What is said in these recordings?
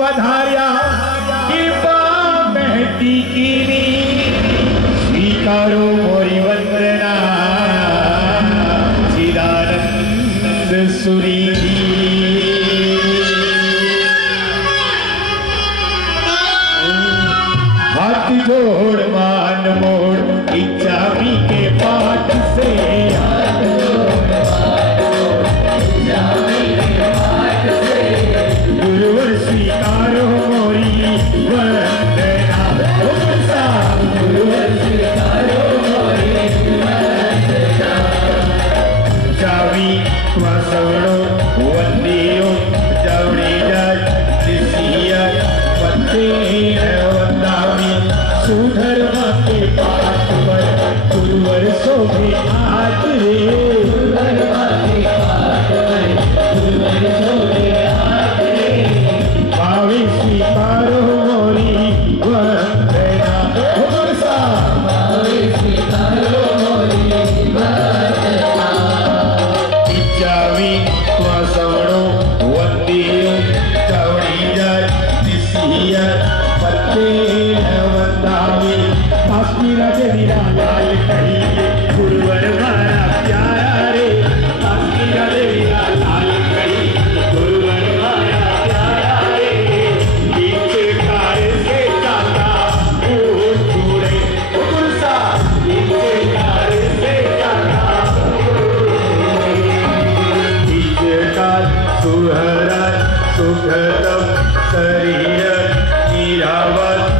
पधार्या कृपा महती कीनी स्वीकारो मोरी वंदना चिदानंद सुरी हाथ जोड़ मान मोड़ इच्छा भी के पाठ से गुरुवर स्वीकारो मोरी वंदना गुरुवर स्वीकारो मोरी वंदना जावी वसवणो वंदियो जावड़ी जात जिसिया पत्ते वंदावी सुधर्मा के पाठ पर गुरुवर शोभे आज रे सुधर्मा के पाठ पर गुरुवर शोभे स्वीकारो मोरी वंदना स्वीकारो मोरी वंदना इच्छावी वसवणो वंदियो चवड़ी जात दिसिया पत्ते वंदावी काशी राजवीरा लाल कहिए गुरुवर मारा प्यारा रे काशी राजवीरा लाल कहिए गुरुवर मारा प्यारा रे सुहरत सुखदम शरीर निरावत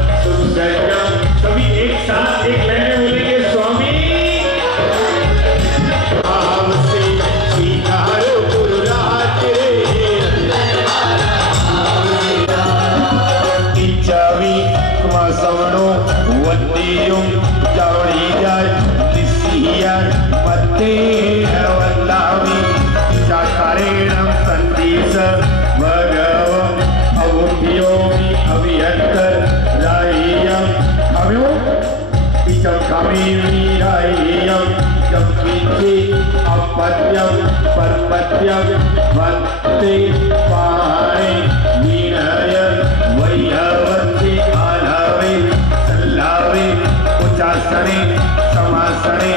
योगी अभियंतर रायम हम्यो इचम खमीरायम जम कीचे अपत्यम परपत्यम वत्ते पाणे नीनय वैहवंते आलावे सल्लावे उच्चासने समासने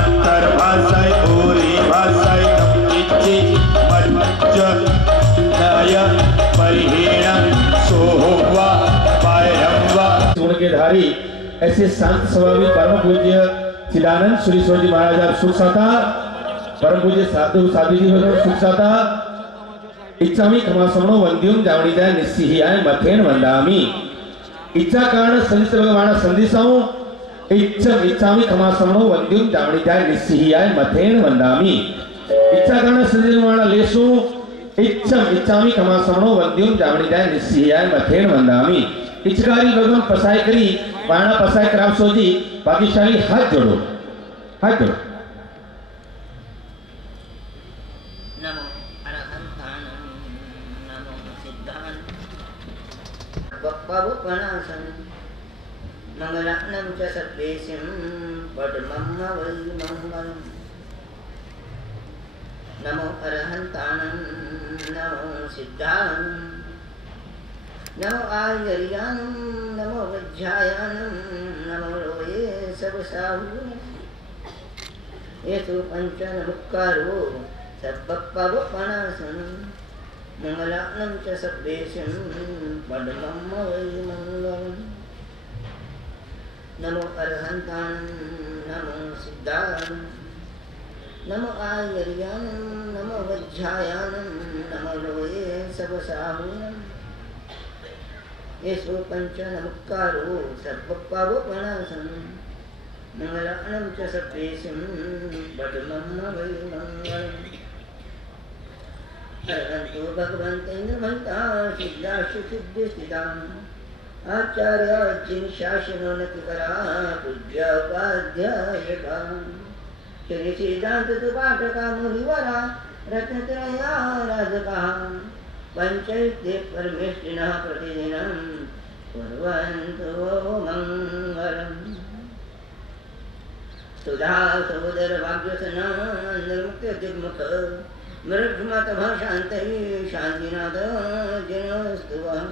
अंतर्भाषाय ओरी भाषाय तपकीचे मज्ज नय परिहीणम सोहवा पायरम्वा उनके धारी ऐसे शांत स्वभावी परम पूज्य चिदानंद सुरेश्वर जी महाराज आप सुख साता परम पूज्य साधु साधु जी भगवान सुख साता इच्छामि खमासमनो वंद्यम जावणीदाय निस्सिहियाय मथेन वंदामि इच्छा कारण संदिस भगवान संदिसाओ इच्छामि खमासमनो वंद्यम जावणीदाय निस्सिहियाय मथेन वंदामि इच्छा कारण संदिस भगवान लेसो इच्छामि खमासमनो वंद्यम जावणीदाय निस्सिहियाय मथेन वंदामि इच्छकारी भगवान पसाय करी वाणा पसाय कराव सोजी भाग्यशाली हाथ जोड़ो हाथ जोड़ो नमो अरहंतानं नमो सिद्धान् बप्पवपनासं मंगलानं च सर्वेशं पद्मं वै मंगलम् नमो अरहंतानं नमो सिद्धान् नमो आयर्यानं नमो वज्रायानं नमो लोये सब साहून् येषु पंचनमुक्कारो सर्वपवपनासन् मंगलानं च सर्वेशं पद्मं वै मंगलम् नमो अरहंतानं नमो सिद्धान् नमो आयर्यानं नमो वज्रायानं नमो लोये सब साहून् येषु पंचनमुक्कारो सर्वपवपनासन् मंगलानं च सर्वेशं पद्मं वै मंगलम् अर्हन्तु भगवन्तेन्द्रभन्ता सिद्धाशु सिद्धिस्थिताम् आचार्याज्ञिं शासनोन्नतिकरा पूज्योपाध्यायका श्री सिद्धान्तपाठका मुनिवरा रत्नत्रया राजकाः पंचैते परमेष्ठिनः प्रतिदिनं कुर्वन्तु मङ्गलम् सुधा सहोदर भाग्यसना निर्मुक्त्य दिग्मुख मृग्मतः शान्तै शान्तिनाथ जनस्तुवः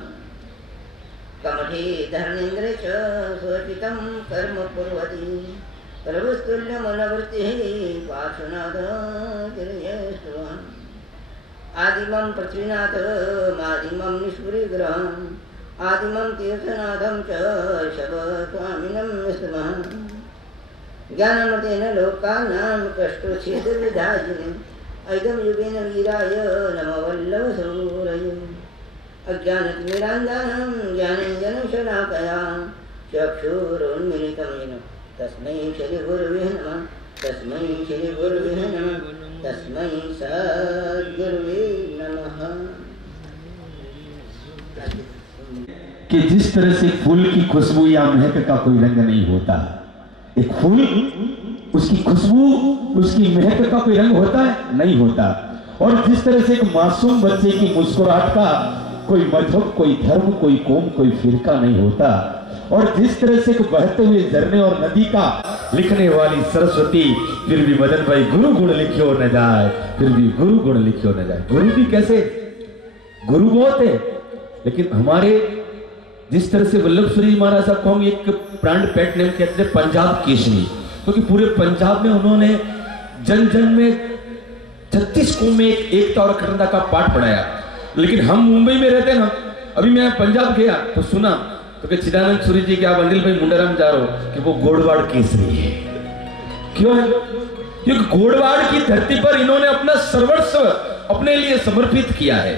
कमठे धर्मेन्द्रे च स्वचितं कर्म कुर्वति प्रभुस्तुल्यमनवृत्तिः पार्श्वनाथ गिरयस्तुवः आदिमं पृथ्वीनाथ मादिमं निष्पुरीग्रहम् आदिमं तीर्थनाथं च शबस्वामिनं स्मः ज्ञानमतेन लोकानां कष्टच्छेदविधायिने ऐदं युगेन वीराय नमो वल्लभसूरये अज्ञानतिमिरान्धानं ज्ञानेन चक्षुरुन्मीलितं येन तस्मै श्रीगुरुवे नमः तस्मै श्रीगुरुवे नमः तस्मै सद्गुरुवे नमः। कि जिस तरह से फूल की खुशबू या महक का कोई रंग नहीं होता, एक फूल उसकी खुशबू उसकी महक का कोई रंग होता है? नहीं होता। और जिस तरह से एक मासूम बच्चे की मुस्कुराहट का कोई मजहब, कोई धर्म, कोई कौम, कोई फिरका नहीं होता, और जिस तरह से बहते हुए झरने और नदी का लिखने वाली सरस्वती, फिर भी मदन भाई गुरु गुण लिखियो न जाए, फिर भी गुरु गुण लिखियो न जाए। गुरु भी कैसे, गुरु बहुत है, लेकिन हमारे जिस तरह से वल्लभश्री महाराज साहब को हम एक ब्रांड पेट नेम कहते हैं पंजाब केसरी, क्योंकि पूरे पंजाब में उन्होंने जन जन में 36 कौम में एकता और अखंडता का पाठ पढ़ाया। लेकिन हम मुंबई में रहते ना, अभी मैं पंजाब गया तो सुना तो कि चिदानंद सूरी जी के आप अंडिल भाई मुंडाराम जा रहे हो कि वो गोड़वाड़ केसरी है। क्यों है? क्योंकि गोड़वाड़ की धरती पर इन्होंने अपना सर्वस्व अपने लिए समर्पित किया है,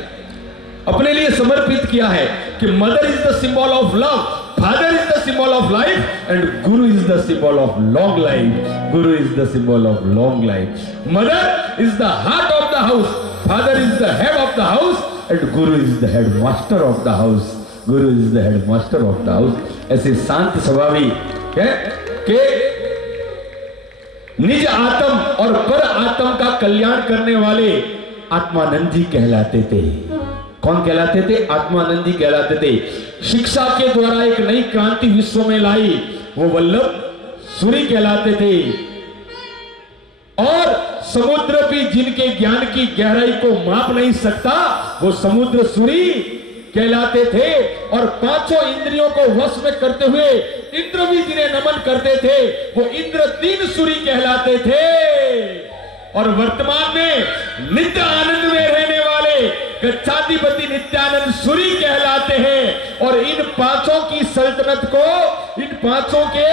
अपने लिए समर्पित किया है कि mother is the symbol of love, father is the symbol of life and guru is the symbol of long life. Guru is the symbol of long life. Mother is the heart of the house, father is the head of the house and guru is the head master of the house. Guru is the head master of the house. ऐसे शांत स्वभावी है कि निज आत्म और पर आत्म का कल्याण करने वाले आत्मानंद जी कहलाते थे। कौन कहलाते थे? आत्मानंदी कहलाते थे। शिक्षा के द्वारा एक नई क्रांति विश्व में लाई, वो वल्लभ सूरी कहलाते थे। और समुद्र भी जिनके ज्ञान की गहराई को माप नहीं सकता, वो समुद्र सूरी कहलाते थे। और पांचों इंद्रियों को वश में करते हुए इंद्र भी जिन्हें नमन करते थे, वो इंद्र तीन सूरी कहलाते थे। और वर्तमान में नित्य आनंद में रहने वाले गच्छाधिपति नित्यानंद सूरी कहलाते हैं। और इन पांचों की सल्तनत को, इन पांचों के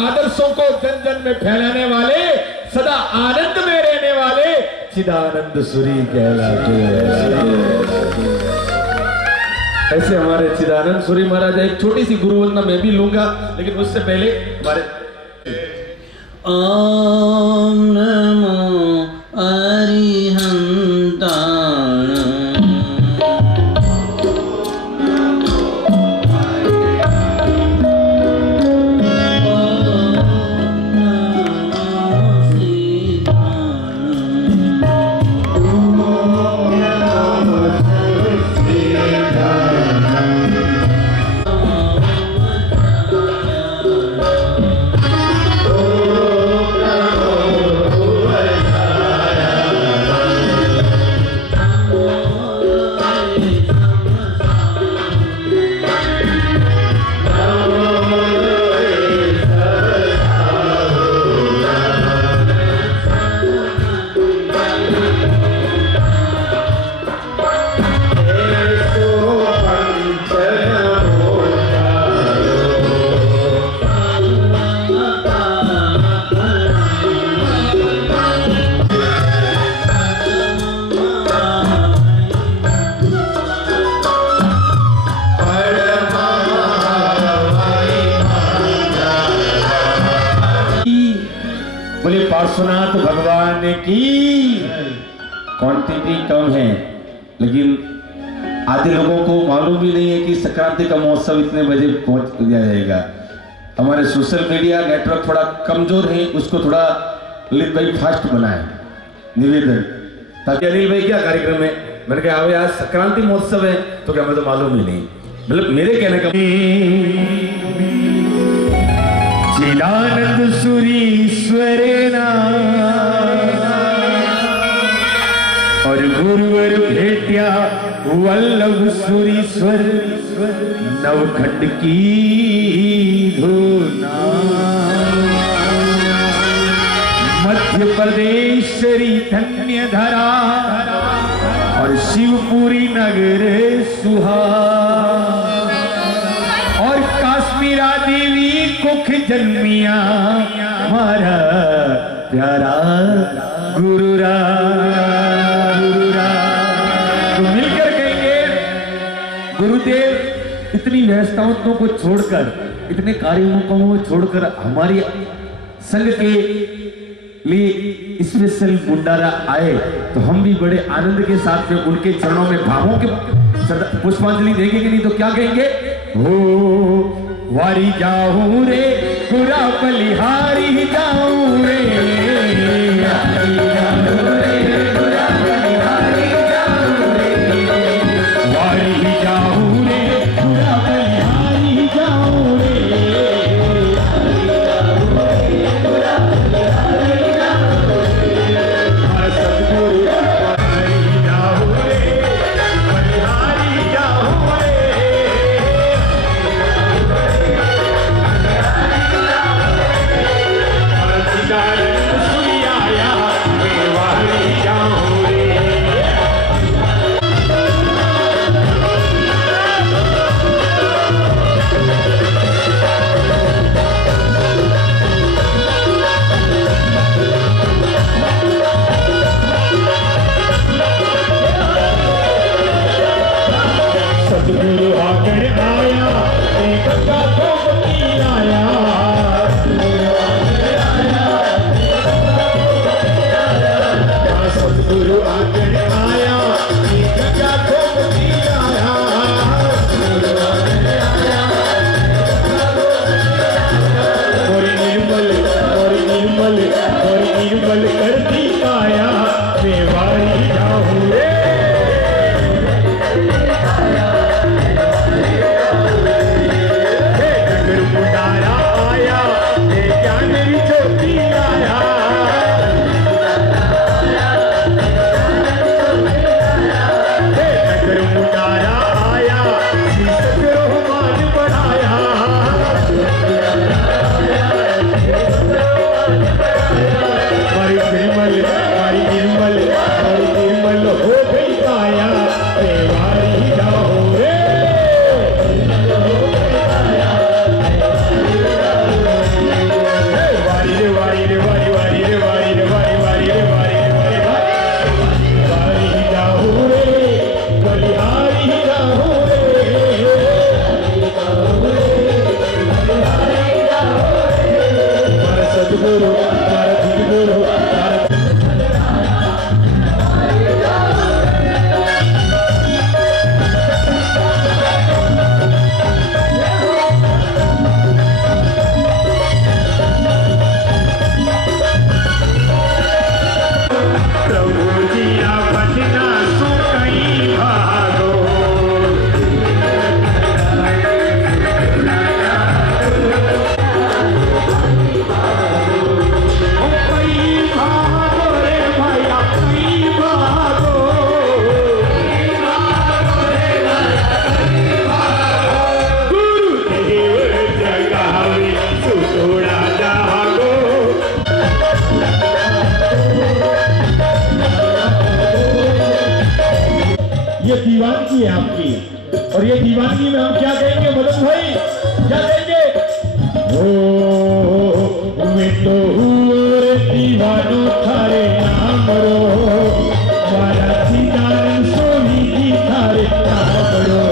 आदर्शों को जन जन में फैलाने वाले, सदा आनंद में रहने वाले चिदानंद सूरी कहलाते हैं। ऐसे हमारे चिदानंद सूरी महाराज। एक छोटी सी गुरु वंदना मैं भी लूंगा, लेकिन उससे पहले हमारे ओम नमो अरिहंताण। बोले पार्श्वनाथ भगवान की। क्वांटिटी कम है, लेकिन आधे लोगों को मालूम भी नहीं है कि संक्रांति का महोत्सव इतने बजे पहुंच जाएगा। हमारे सोशल मीडिया नेटवर्क थोड़ा कमजोर है, उसको थोड़ा अनिल भाई फास्ट बनाए निवेदन, ताकि अनिल भाई क्या कार्यक्रम है। मैंने कहा अबे आज संक्रांति महोत्सव है, तो क्या मुझे मालूम ही नहीं। मतलब मेरे कहने का चिदानंद सुरीश्वरेना और गुरुवर भेट्या वल्लभ सुरीश्वर नवखंड की धुना। मध्य प्रदेश धन्य धरा और शिवपुरी नगर सुहा और काश्मीरा देवी कुख जन्मिया हमारा प्यारा गुरुरा। तो मिलकर कहेंगे गुरुदेव इतनी व्यवस्थाओं को छोड़कर, इतने कार्यों को छोड़कर हमारी संघ के लिए स्पेशल भंडारा आए, तो हम भी बड़े आनंद के साथ में उनके चरणों में भावों के पुष्पांजलि देंगे कि नहीं तो क्या कहेंगे? हो वारी जाऊं रे गुरा बलिहारी जाऊं रे, वारी जाऊं रे गुरा बलिहारी जाऊं रे। क्या देंगे? ओ मैं तो रे दीवानो थारे नाम रो, मारा सीतारन सोनी की थारे नाम रो।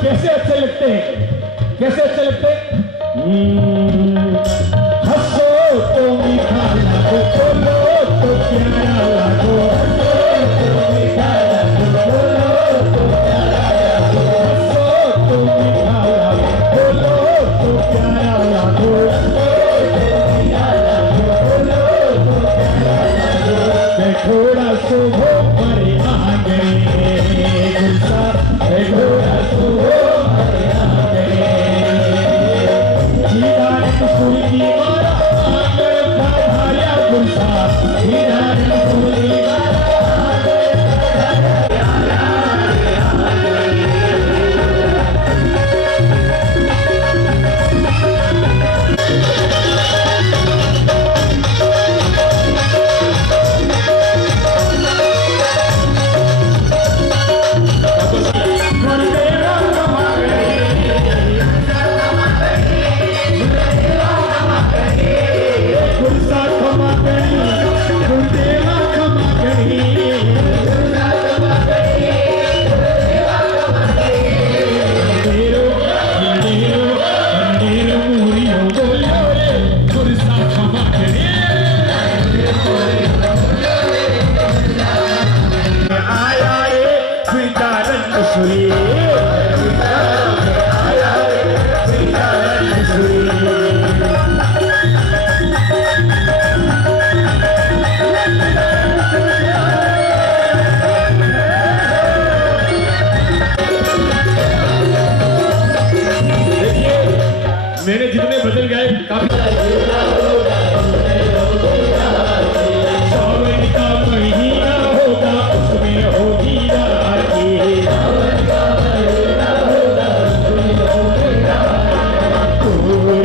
कैसे अच्छे लगते हैं, कैसे अच्छे लगते हैं? हंसो तो मीठा लागो, बोलो तो प्यारा लागो, हंसो तो मीठा लागो, बोलो तो प्यारा लागो, हंसो तो मीठा लागो, बोलो तो प्यारा लागो, हंसो तो मीठा लागो, बोलो तो प्यारा लागो। मैं थोड़ा सो हो मरे आंगने गुलसा, मैं थोड़ा सो हो मरे आंगने, सुरी की मारा आंगन का भाया गुलसा, सुरी मारा मैंने जितने भजन गाए काफी सावन का महीना होगा उसमें होगी राखी,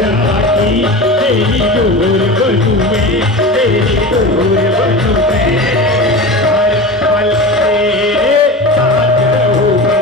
राखी तेरी डोर बनू में, तेरी डोर बनू में, हर पल तेरे साथ रहूंगी।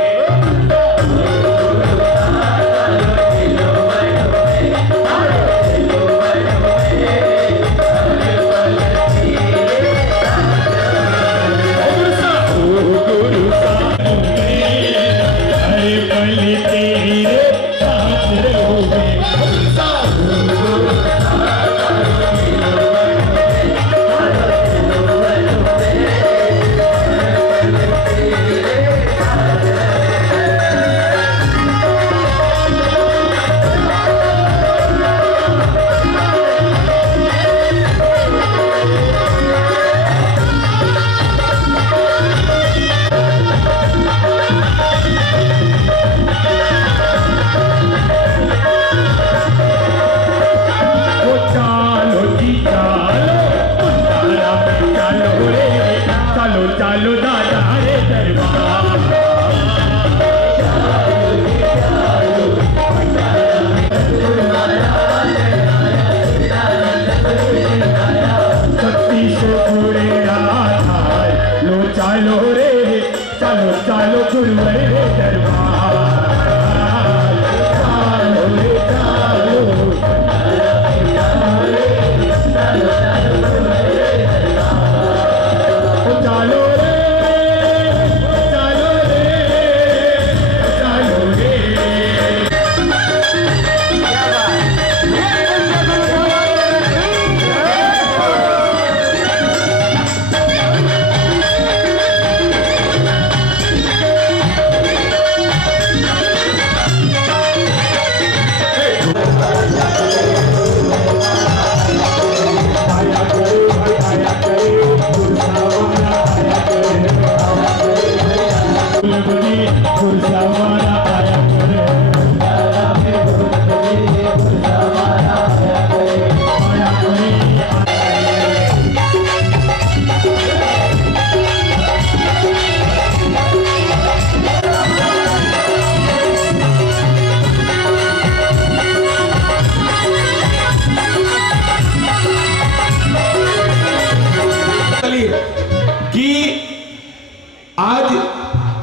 चालो दादा रे दरबार, शक्ति से पूरे लो चालो रे चालो चालो गुरुवर दरबार, चालो रे चालो, चालो रे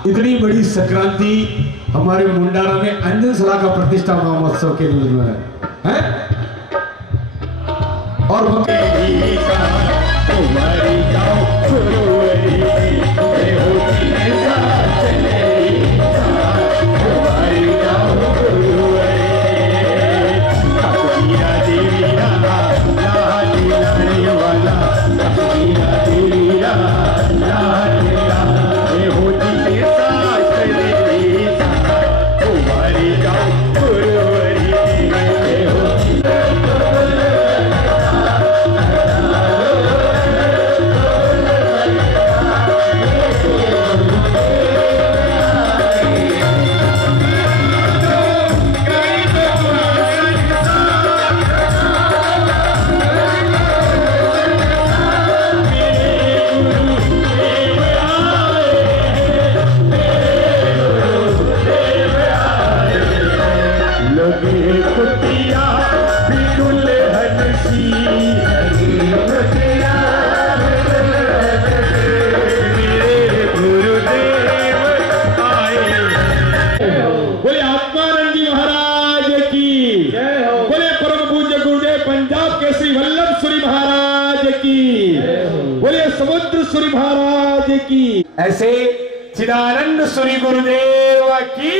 इतनी बड़ी संक्रांति हमारे मुंडारा में अंजन सला का प्रतिष्ठा महोत्सव के लिए जो है और समुद्र सूरी महाराज की, ऐसे चिदानंद सूरी गुरुदेव की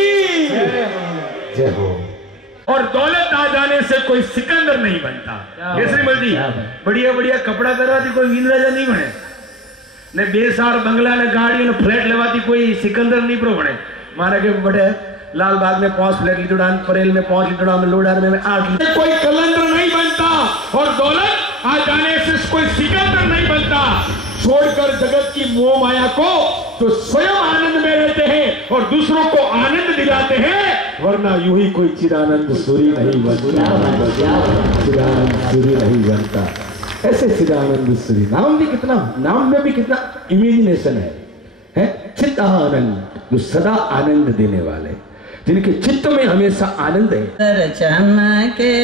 जय हो। और दौलत आ जाने से कोई सिकंदर नहीं बनता। कैसे मर्जी बढ़िया बढ़िया कपड़ा करवाती कोई वीर राजा नहीं बने, ने बेसार बंगला ने गाड़ी ने फ्लैट लेवाती कोई सिकंदर नहीं प्रो बने। मारा के बड़े लाल बाग में 5 फ्लैट लीटोडान, परेल में 5 लीटोडान, में लोडार में 8 कोई कलंदर नहीं बनता। और दौलत आ जाने से कोई सिकंदर नहीं बनता। छोड़कर जगत की मोह माया को जो स्वयं आनंद में रहते हैं और दूसरों को आनंद दिलाते हैं, वरना यूं ही कोई चिदानंद सूरी नहीं बनता, चिदानंद सूरी नहीं बनता। ऐसे चिदानंद सूरी नाम भी कितना, नाम में भी कितना इमेजिनेशन है चिदानंद, जो सदा आनंद देने वाले, जिनके चित्त में हमेशा आनंद है। चमके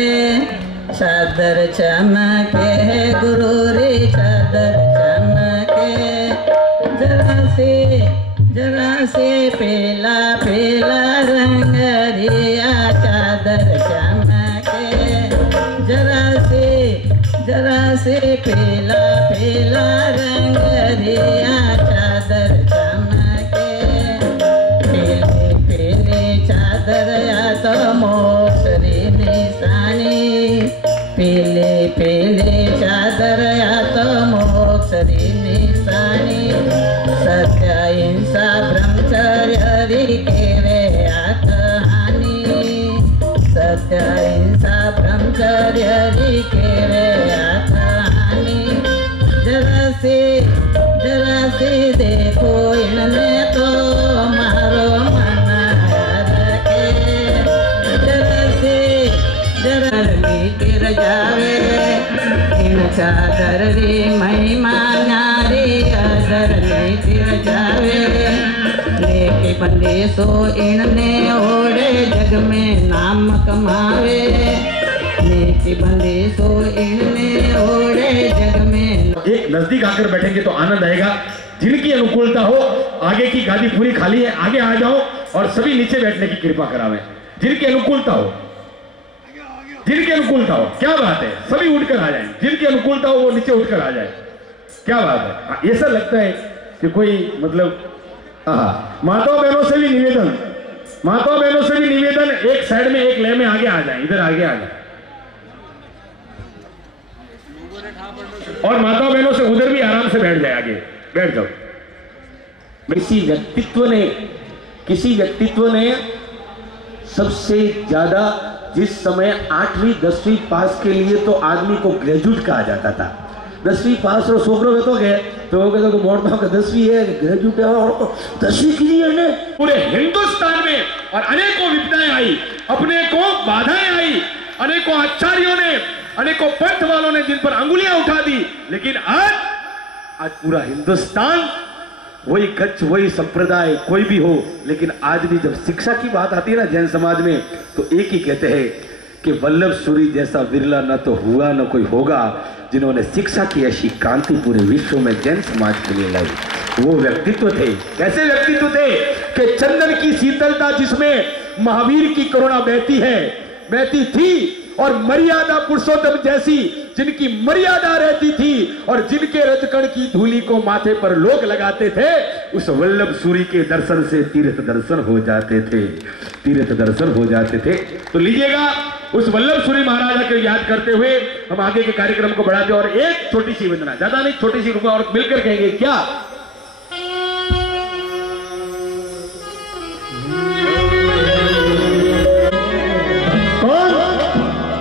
चादर चमके गुरु रे चादर चमके, जरा से पीला पीला रंग रिया चादर चमके, जरा से पीला पीला रंग रिया चादर चमके, पीले पीले चादर या तो मोसरी निशानी, पीले पीले चादर या तो मोक्षरी निशानी, सत्य हिंसा ब्रह्मचर्य केवे कहानी, सत्य हिंसा ब्रह्मचर्य केवे कहानी। जरा से देखो इनने तो मारो मन रखे, जरा गिर जावे इन चादर री महिमा न्यारी, अदर गिर जावे लेके बंदे सो इनने ओढ़े जग में नाम कमावे, लेके बंदे सो इनने ओढ़े जग में। एक नजदीक आकर बैठेंगे तो आनंद आएगा। जिनकी अनुकूलता हो आगे की गादी पूरी खाली है, आगे आ जाओ और सभी नीचे बैठने की कृपा करावें, जिनकी अनुकूलता हो, जिनकी अनुकूलता हो। क्या बात है, सभी उठकर आ जाएं, जिनकी अनुकूलता हो वो नीचे उठकर आ जाए। क्या बात है, ऐसा लगता है कि कोई मतलब माताओं बहनों से भी निवेदन, माताओं बहनों से भी निवेदन, एक साइड में एक लय में आगे आ जाए, इधर आगे आ जाए, और माताओं बहनों से उधर भी आराम से बैठ जाए, आगे बैठ जाओ। किसी व्यक्तित्व ने सबसे ज्यादा, जिस समय 8वीं 10वीं पास के लिए तो आदमी को ग्रेजुएट कहा जाता था। 10वीं पास और छोकरो में तो गए तो वो कहते मोड़ता का 10वीं है, ग्रेजुएट है, और 10वीं की लिए पूरे हिंदुस्तान में और अनेकों विपदाएं आई, अपने को बाधाएं आई, अनेकों आचार्यों ने, अनेकों पंथ वालों ने जिन पर अंगुलियां उठा दी, लेकिन आज पूरा हिंदुस्तान, वही कच्छ, वही संप्रदाय, कोई भी हो, लेकिन आज भी जब शिक्षा की बात आती है ना जैन समाज में, तो एक ही कहते हैं कि वल्लभ सूरी जैसा विरला न तो हुआ न कोई होगा, जिन्होंने शिक्षा की ऐसी क्रांति पूरे विश्व में जैन समाज के लिए लाई। वो व्यक्तित्व थे, कैसे व्यक्तित्व थे कि चंदन की शीतलता जिसमें महावीर की करुणा बहती थी, और मर्यादा पुरुषोत्तम जैसी जिनकी मर्यादा रहती थी, और जिनके रजकण की धूली को माथे पर लोग लगाते थे, उस वल्लभ सूरी के दर्शन से तीर्थ दर्शन हो जाते थे, तीर्थ दर्शन हो जाते थे। तो लीजिएगा, उस वल्लभ सूरी महाराजा को याद करते हुए हम आगे के कार्यक्रम को बढ़ाते हैं, और एक छोटी सी वंदना, ज्यादा नहीं, छोटी सी रुपया और मिलकर कहेंगे क्या?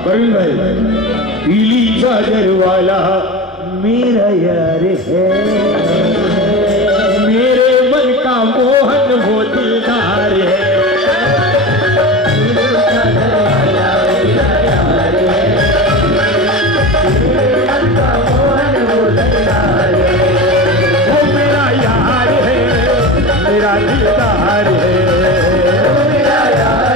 प्रवीण भाई, पीली चादर वाला मेरा यार है, मेरे मन का मोहन वो दिलदार है, वो मेरा यार है, मेरा दिलदार है, वो दिलदार है,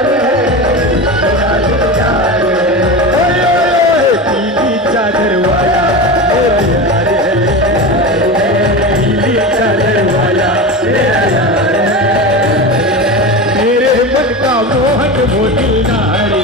मेरे मन का वो दिलदार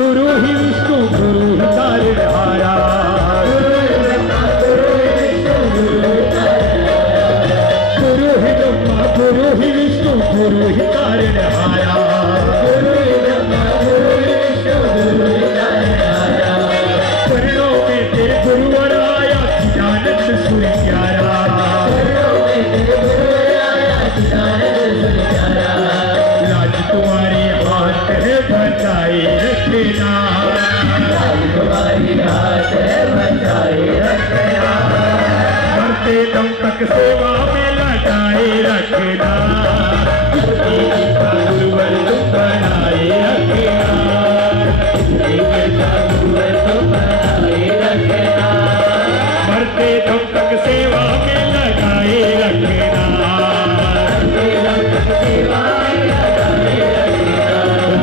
गुरु ही विष्णु गुरु ही तारणहारा, गुरु ही ब्रह्मा गुरु ही विष्णु गुरु ही तारणहारा, चरणों में तेरे गुरुवर आया चिदानंद सूर्य प्यारा, लाज तुम्हारी हाथ है बचाए रखना, तुम्हारी हाथ है बचाए रखना, मरते दम तक सेवा में लगाए रखना, गुरुवर तुम बनाए रखना, गुरुवर तुम बनाए रखना, मरते दम तक सेवा में लगाए रखना,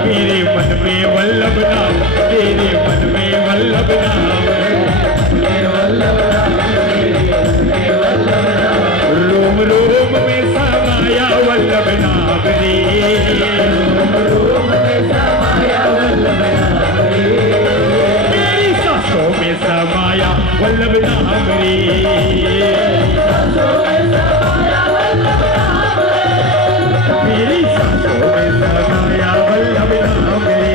मेरे मन में वल्लभ नाम, तेरे मन में वल्लभ नाम, रोम रोम में समाया वल्लभ नाम रे, रोम में समाया वल्लभ नाम रे, मेरी सांसों में समाया वल्लभ नाम रे, मेरी सांसों में समाया वल्लभ नाम रे,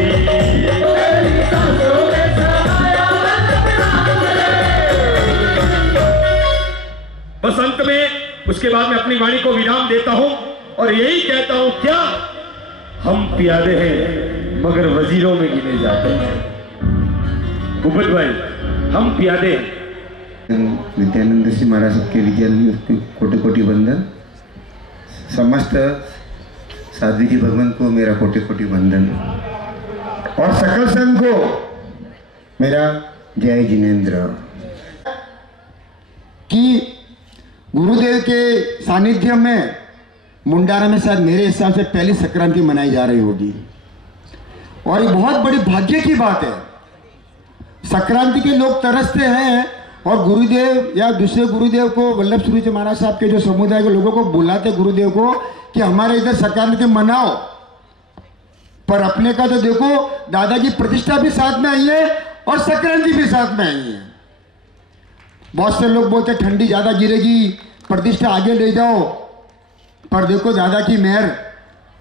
बस अंत में उसके बाद मैं अपनी वाणी को विराम देता हूं और यही कहता हूं, क्या हम प्यादे हैं मगर वजीरों में गिने जाते हैं। भूपत भाई, हम प्यादे हैं विद्यानंद जी महाराज के विद्यालय कोटि कोटि वंदन। समस्त साध्वी जी भगवान को मेरा कोटि कोटि वंदन और सकल संघ को मेरा जय जिनेन्द्र। कि गुरुदेव के सानिध्य में मुंडारा में शायद मेरे हिसाब से पहली संक्रांति मनाई जा रही होगी और ये बहुत बड़ी भाग्य की बात है। संक्रांति के लोग तरसते हैं और गुरुदेव या दूसरे गुरुदेव को वल्लभ सूरी महाराज साहब के जो समुदाय के लोगों को बुलाते गुरुदेव को कि हमारे इधर संक्रांति मनाओ, पर अपने का तो देखो दादा की प्रतिष्ठा भी साथ में आई है और संक्रांति भी साथ में आई है। बहुत से लोग बोलते ठंडी ज्यादा गिरेगी, प्रतिष्ठा आगे ले जाओ, पर देखो दादा की मेहर,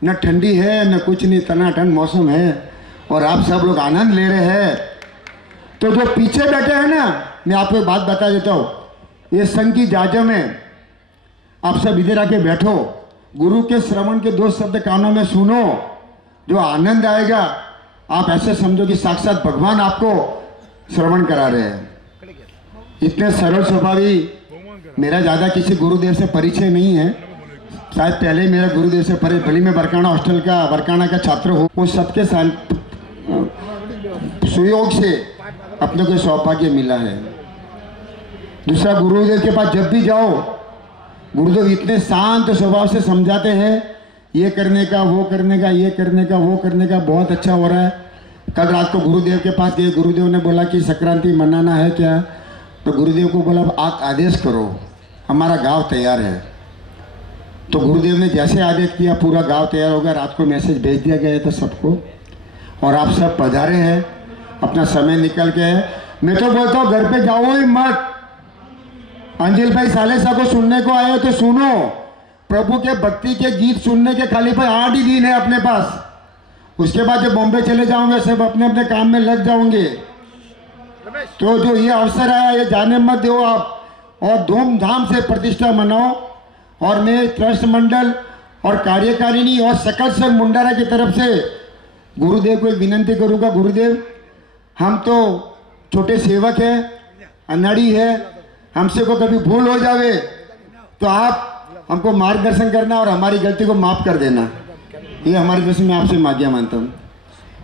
न ठंडी है न कुछ नहीं, टनाटन मौसम है और आप सब लोग आनंद ले रहे हैं। तो जो पीछे बैठे हैं ना, मैं आपको एक बात बता देता हूँ, ये संघ की जाजम है। आप सब इधर आके बैठो, गुरु के श्रवण के 2 शब्द कानों में सुनो, जो आनंद आएगा आप ऐसे समझो कि साक्षात भगवान आपको श्रवण करा रहे हैं। इतने सरल स्वभावी, मेरा ज्यादा किसी गुरुदेव से परिचय नहीं है, शायद पहले मेरा गुरुदेव से भले में बरकाना हॉस्टल का बरकाना का छात्र हो, उस सबके सुयोग से अपने को सौभाग्य मिला है। दूसरा, गुरुदेव के पास जब भी जाओ, गुरुदेव इतने शांत स्वभाव से समझाते हैं, ये करने का वो करने का, ये करने का वो करने का, बहुत अच्छा हो रहा है। कल रात को गुरुदेव के पास गए, गुरुदेव ने बोला कि संक्रांति मनाना है क्या, तो गुरुदेव को बोला आप आदेश करो, हमारा गांव तैयार है। तो गुरुदेव ने जैसे आदेश किया पूरा गांव तैयार होगा। रात को मैसेज भेज दिया गया था सबको और आप सब पधारे हैं, अपना समय निकल के। मैं तो बोलता हूँ घर पे जाओ ही मत, अंजिल भाई सालेसा को सुनने को आए तो सुनो, प्रभु के भक्ति के गीत सुनने के खाली भाई 8 ही दिन है अपने पास। उसके बाद जब बॉम्बे चले जाओगे सब अपने अपने काम में लग जाओगे। तो जो ये अवसर आया ये जाने मत दो आप, और धूमधाम से प्रतिष्ठा मनाओ। और मैं ट्रस्ट मंडल और कार्यकारिणी और सकल संघ मुंडारा की तरफ से गुरुदेव को एक विनंती करूंगा, गुरुदेव हम तो छोटे सेवक हैं, अनाड़ी है, हमसे को कभी भूल हो जावे तो आप हमको मार्गदर्शन करना और हमारी गलती को माफ कर देना, ये हमारी तरफ से मैं आपसे मांगिया मानता हूँ।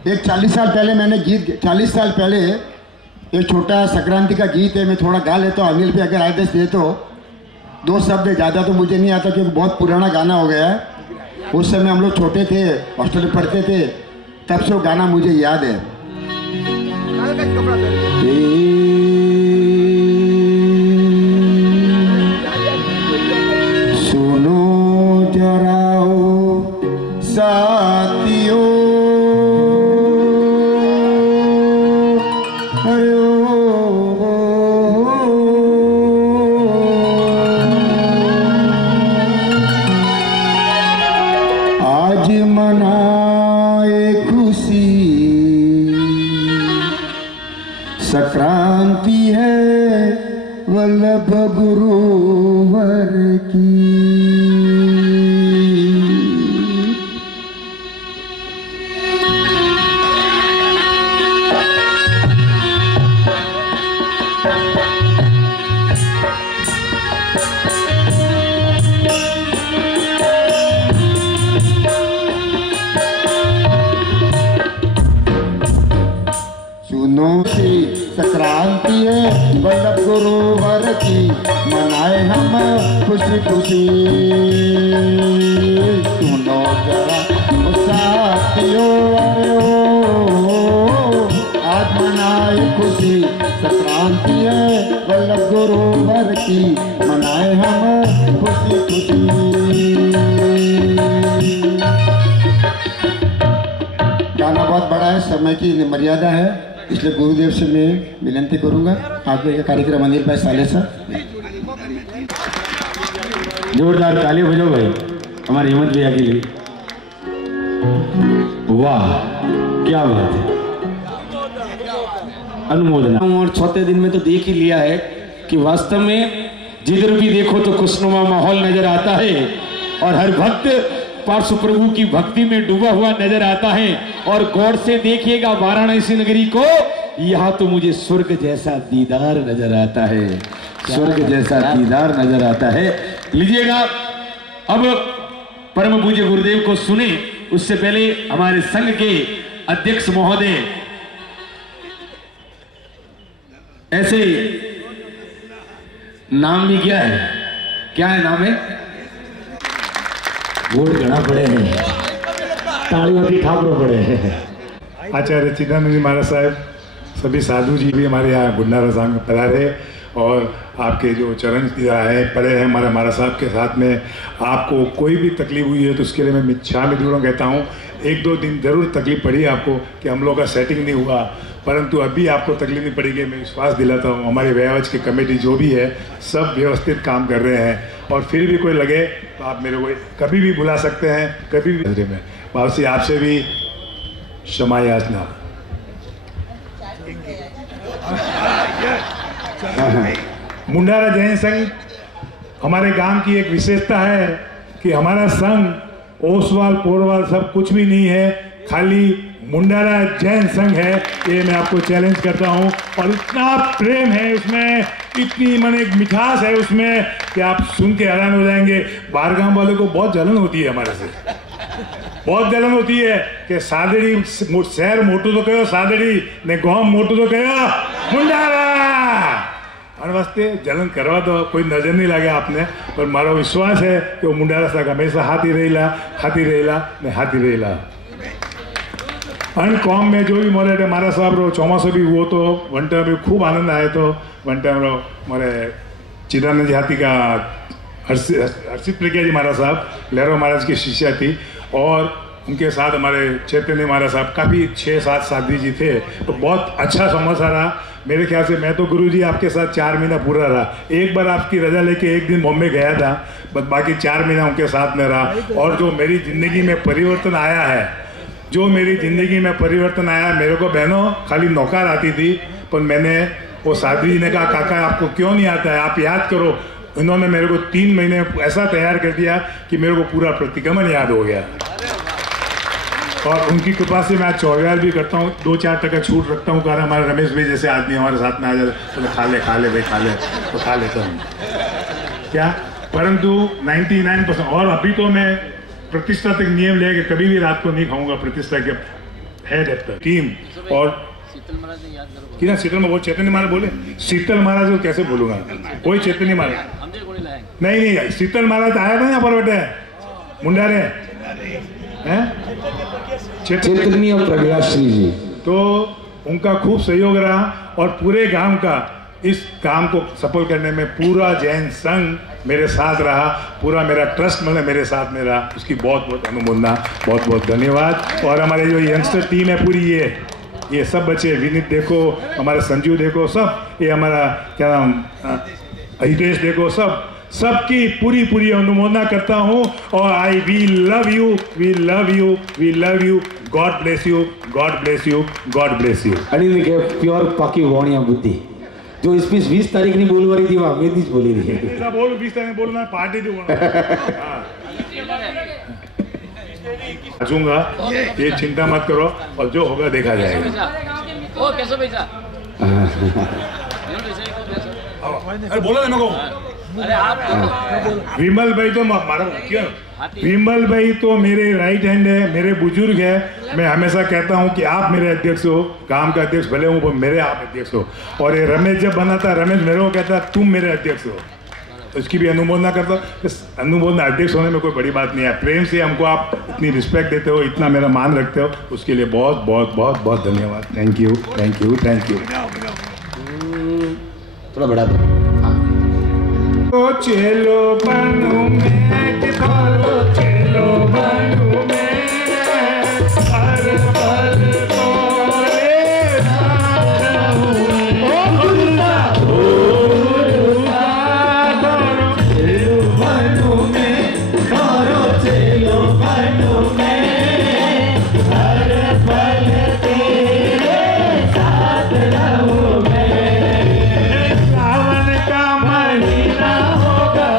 एक 40 साल पहले मैंने गीत, 40 साल पहले एक छोटा संक्रांति का गीत है, मैं थोड़ा गा लेता हूँ, अनिल पे अगर आदेश दे तो 2 शब्द, ज़्यादा तो मुझे नहीं आता क्योंकि बहुत पुराना गाना हो गया है। उस समय हम लोग छोटे थे, हॉस्टल में पढ़ते थे, तब से वो गाना मुझे याद है। सुनो जराओ साथियों, आज मनाए खुशी, संक्रांति है वल्लभ गुरुवर की। संक्रांति है वल्लभ गुरुवर की, मनाए हम खुशी खुशी। सुनो जरा साथियों, आज मनाए खुशी, संक्रांति है वल्लभ गुरुवर की, मनाए हम खुशी खुशी। गाना बहुत बड़ा है, समय की मर्यादा है, इसलिए गुरुदेव से मैं विनती करूंगा। आगे का कार्यक्रम अनिल भाई सालेसा, जोरदार ताली बजाओ भाई हमारे हिम्मत भैया के लिए। वाह क्या बात है, अनुमोदना। और चौथे दिन में तो देख ही लिया है कि वास्तव में जिधर भी देखो तो खुशनुमा माहौल नजर आता है और हर भक्त पार्श्व प्रभु की भक्ति में डूबा हुआ नजर आता है। और गौर से देखिएगा वाराणसी नगरी को यहाँ तो मुझे स्वर्ग जैसा दीदार नजर आता है, स्वर्ग जैसा दीदार नजर आता है। लीजिएगा अब परम पूज्य गुरुदेव को सुने, उससे पहले हमारे संघ के अध्यक्ष महोदय ऐसे नाम भी क्या है, क्या है नाम है, वोट गणा पड़े हैं, तालियों की ठाकुर पड़े हैं। आचार्य चिदानंद जी महाराज साहब, सभी साधु जी भी हमारे यहाँ गुंडारा संघ में पधारे और आपके जो चरण है पड़े हैं हमारे महाराज साहब के साथ में। आपको कोई भी तकलीफ हुई है तो उसके लिए मैं मिच्छामि दूरों कहता हूँ। एक दो दिन जरूर तकलीफ पड़ी आपको कि हम लोग का सेटिंग नहीं हुआ, परंतु अभी आपको तकलीफ नहीं पड़ेगी, मैं विश्वास दिलाता हूँ। हमारी व्यवज की कमेटी जो भी है सब व्यवस्थित काम कर रहे हैं और फिर भी कोई लगे तो आप मेरे को कभी भी बुला सकते हैं, कभी भी। में वापसी आपसे भी क्षमा याचना। मुंडारा जैन संघ हमारे गांव की एक विशेषता है कि हमारा संघ ओसवाल पोरवाल सब कुछ भी नहीं है, खाली मुंडारा जैन संघ है। ये मैं आपको चैलेंज करता हूं और इतना प्रेम है उसमें, इतनी मन एक मिठास है उसमें कि आप सुन के हैरान हो जाएंगे। बारगाम वाले को बहुत जलन होती है हमारे से, बहुत जलन होती है कि सादड़ी शहर मोटू तो कहो, सादड़ी ने गांव मोटू तो कहो मुंडारा और वास्ते जलन करवा तो कोई नजर नहीं लगे आपने, पर मारो विश्वास है कि वो मुंडारा साहब हमेशा हाथी रहेला ने हाथी रहेला। अन कॉम में जो भी मोरे मारा साहब रो चौमासो भी हुआ तो वन टाइम भी खूब आनंद आए। तो वन टाइम रो मोरे चिदानंद जी हाथी का हर्षित प्रज्ञा जी महाराज साहब लहरों महाराज की शिष्या थी और उनके साथ हमारे चैतन्य महाराज साहब काफ़ी 6-7 साथी जी थे। तो बहुत अच्छा समोसा रहा मेरे ख्याल से। मैं तो गुरु जी आपके साथ 4 महीना पूरा रहा, एक बार आपकी रजा लेके एक दिन बॉम्बे गया था, बस बाकी 4 महीना उनके साथ में रहा। और जो मेरी ज़िंदगी में परिवर्तन आया है, मेरे को बहनों खाली नौकर आती थी, पर मैंने वो साधु जी ने कहा काका आपको क्यों नहीं आता है, आप याद करो। इन्होंने मेरे को 3 महीने ऐसा तैयार कर दिया कि मेरे को पूरा प्रतिक्रमण याद हो गया। और उनकी कृपा से मैं आज चौरियार भी करता हूँ, 2-4 टका छूट रखता हूँ। कारण हमारे रमेश भाई जैसे आदमी हमारे साथ में आ जाते तो खा ले भाई खा ले, तो खा लेता हूँ क्या। परंतु 99% और अभी तो मैं प्रतिष्ठा तक नियम ले कि कभी भी रात को नहीं खाऊंगा, प्रतिष्ठा के है जब तक टीम। और कि ना शीतल में बोल, चैतन्य महाराज बोले, शीतल महाराज को कैसे बोलूंगा, कोई चैतन्य महाराज नहीं, शीतल महाराज आया था यहाँ पर बेटे मुंडारे हैं चैतन्य प्रज्ञाश्री जी। तो उनका खूब सहयोग रहा और पूरे गांव का इस काम को सफल करने में पूरा जैन संघ मेरे साथ रहा, पूरा मेरा ट्रस्ट मतलब मेरे साथ में रहा। उसकी बहुत बहुत अनुमोदना, बहुत बहुत धन्यवाद। और हमारे जो यंगस्टर टीम है पूरी, ये सब बच्चे, विनीत देखो, हमारा संजू देखो, सब ये हमारा क्या नाम हितेश देखो, सबकी पूरी अनुमोदना करता हूँ। और I we love you, God bless you. अड़ी के प्योर पाकी वाणिया बुद्धि जो इस 20 तारीख नहीं बोल रही थी वहां में नहीं बोली रही है। बोल 20 तारीख बोलना पार्टी दूंगा ये चिंता मत करो और जो होगा देखा जाएगा। अरे बोलो ना मेरे को। विमल भाई तो हमारा क्यों, विमल भाई तो मेरे राइट हैंड है, मेरे बुजुर्ग है। मैं हमेशा कहता हूं कि आप मेरे अध्यक्ष हो, काम का अध्यक्ष भले हूं, मेरे आप अध्यक्ष हो। और ये रमेश जब बना था, रमेश मेरे को कहता तुम मेरे अध्यक्ष हो, तो इसकी भी अनुमोदना करता हूँ। अनुमोदना अध्यक्ष होने में कोई बड़ी बात नहीं है। प्रेम से हमको आप इतनी रिस्पेक्ट देते हो, इतना मेरा मान रखते हो, उसके लिए बहुत बहुत बहुत बहुत धन्यवाद। Thank you. थोड़ा बड़ा तो चलो बनू में, चलो बनू में, हर पल तोरे साथ रहूं। ओ गुरुदा चलो बनू में, चलो बनू में, हर पल तेरे साथ रहूं मैं। सावन का महीना होगा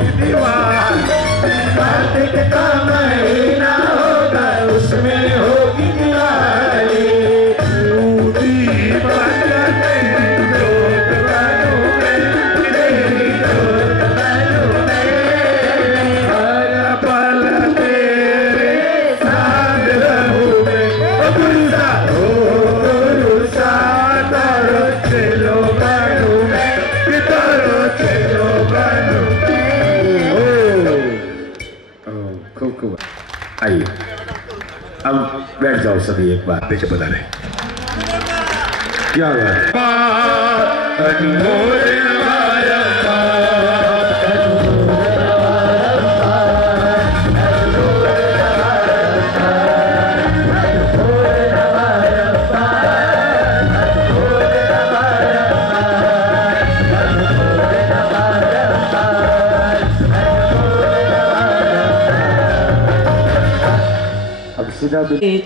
होगी दीवार, कार्तिक का महीना होगा उसमें होगी दिवाली। दीप जले जोत बनूंगे, तेरी जोत बनूंगे, हर पल तेरे साथ रहूंगे। गुरु सा तारो चलो बनूंगे, तारो चलो बनूंगे। खूब खूब आइए, अब बैठ जाओ सभी, एक बात देखे बता रहे क्या बात। अनमोल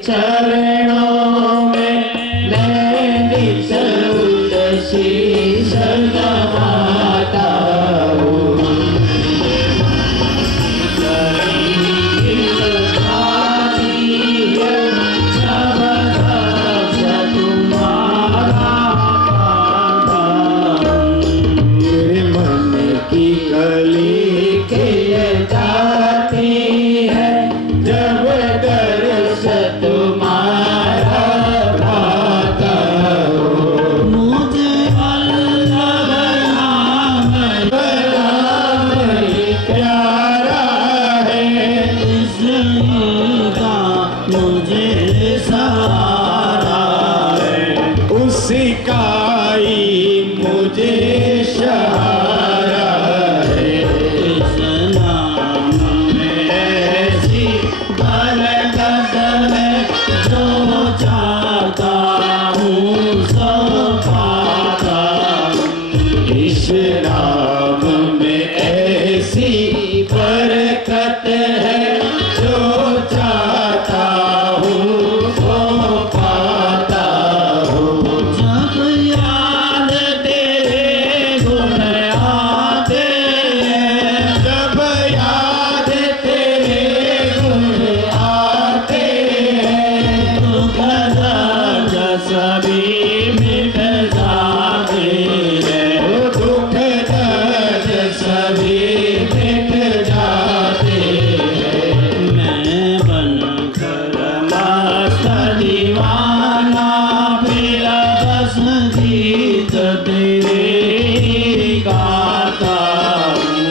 चरणों में मेरी सरूद शीश नवाता हूँ। मेरे मन की कली खिल जाती है जब दर्श तुम्हारा पाता हूँ। मुझे अल्लाह नाम बड़ा ही प्यारा है, इसका मुझे सहारा है, उसी का ही मुझे सहारा है। इस नाम में ऐसी बरकत है, जो चाहता हूँ सो पाता हूँ। इस नाम में ऐसी बरकत है, जो चाहता हूँ सो पाता हूँ। जब याद तेरे गुण आते हैं, जब याद तेरे गुण आते हैं, तो दर्द सभी मिट जाते हैं, दुख दर्द सभी मिट जाते हैं। मैं बनकर मस्त दीवाना फिर बस गीत तेरे गाता हूँ।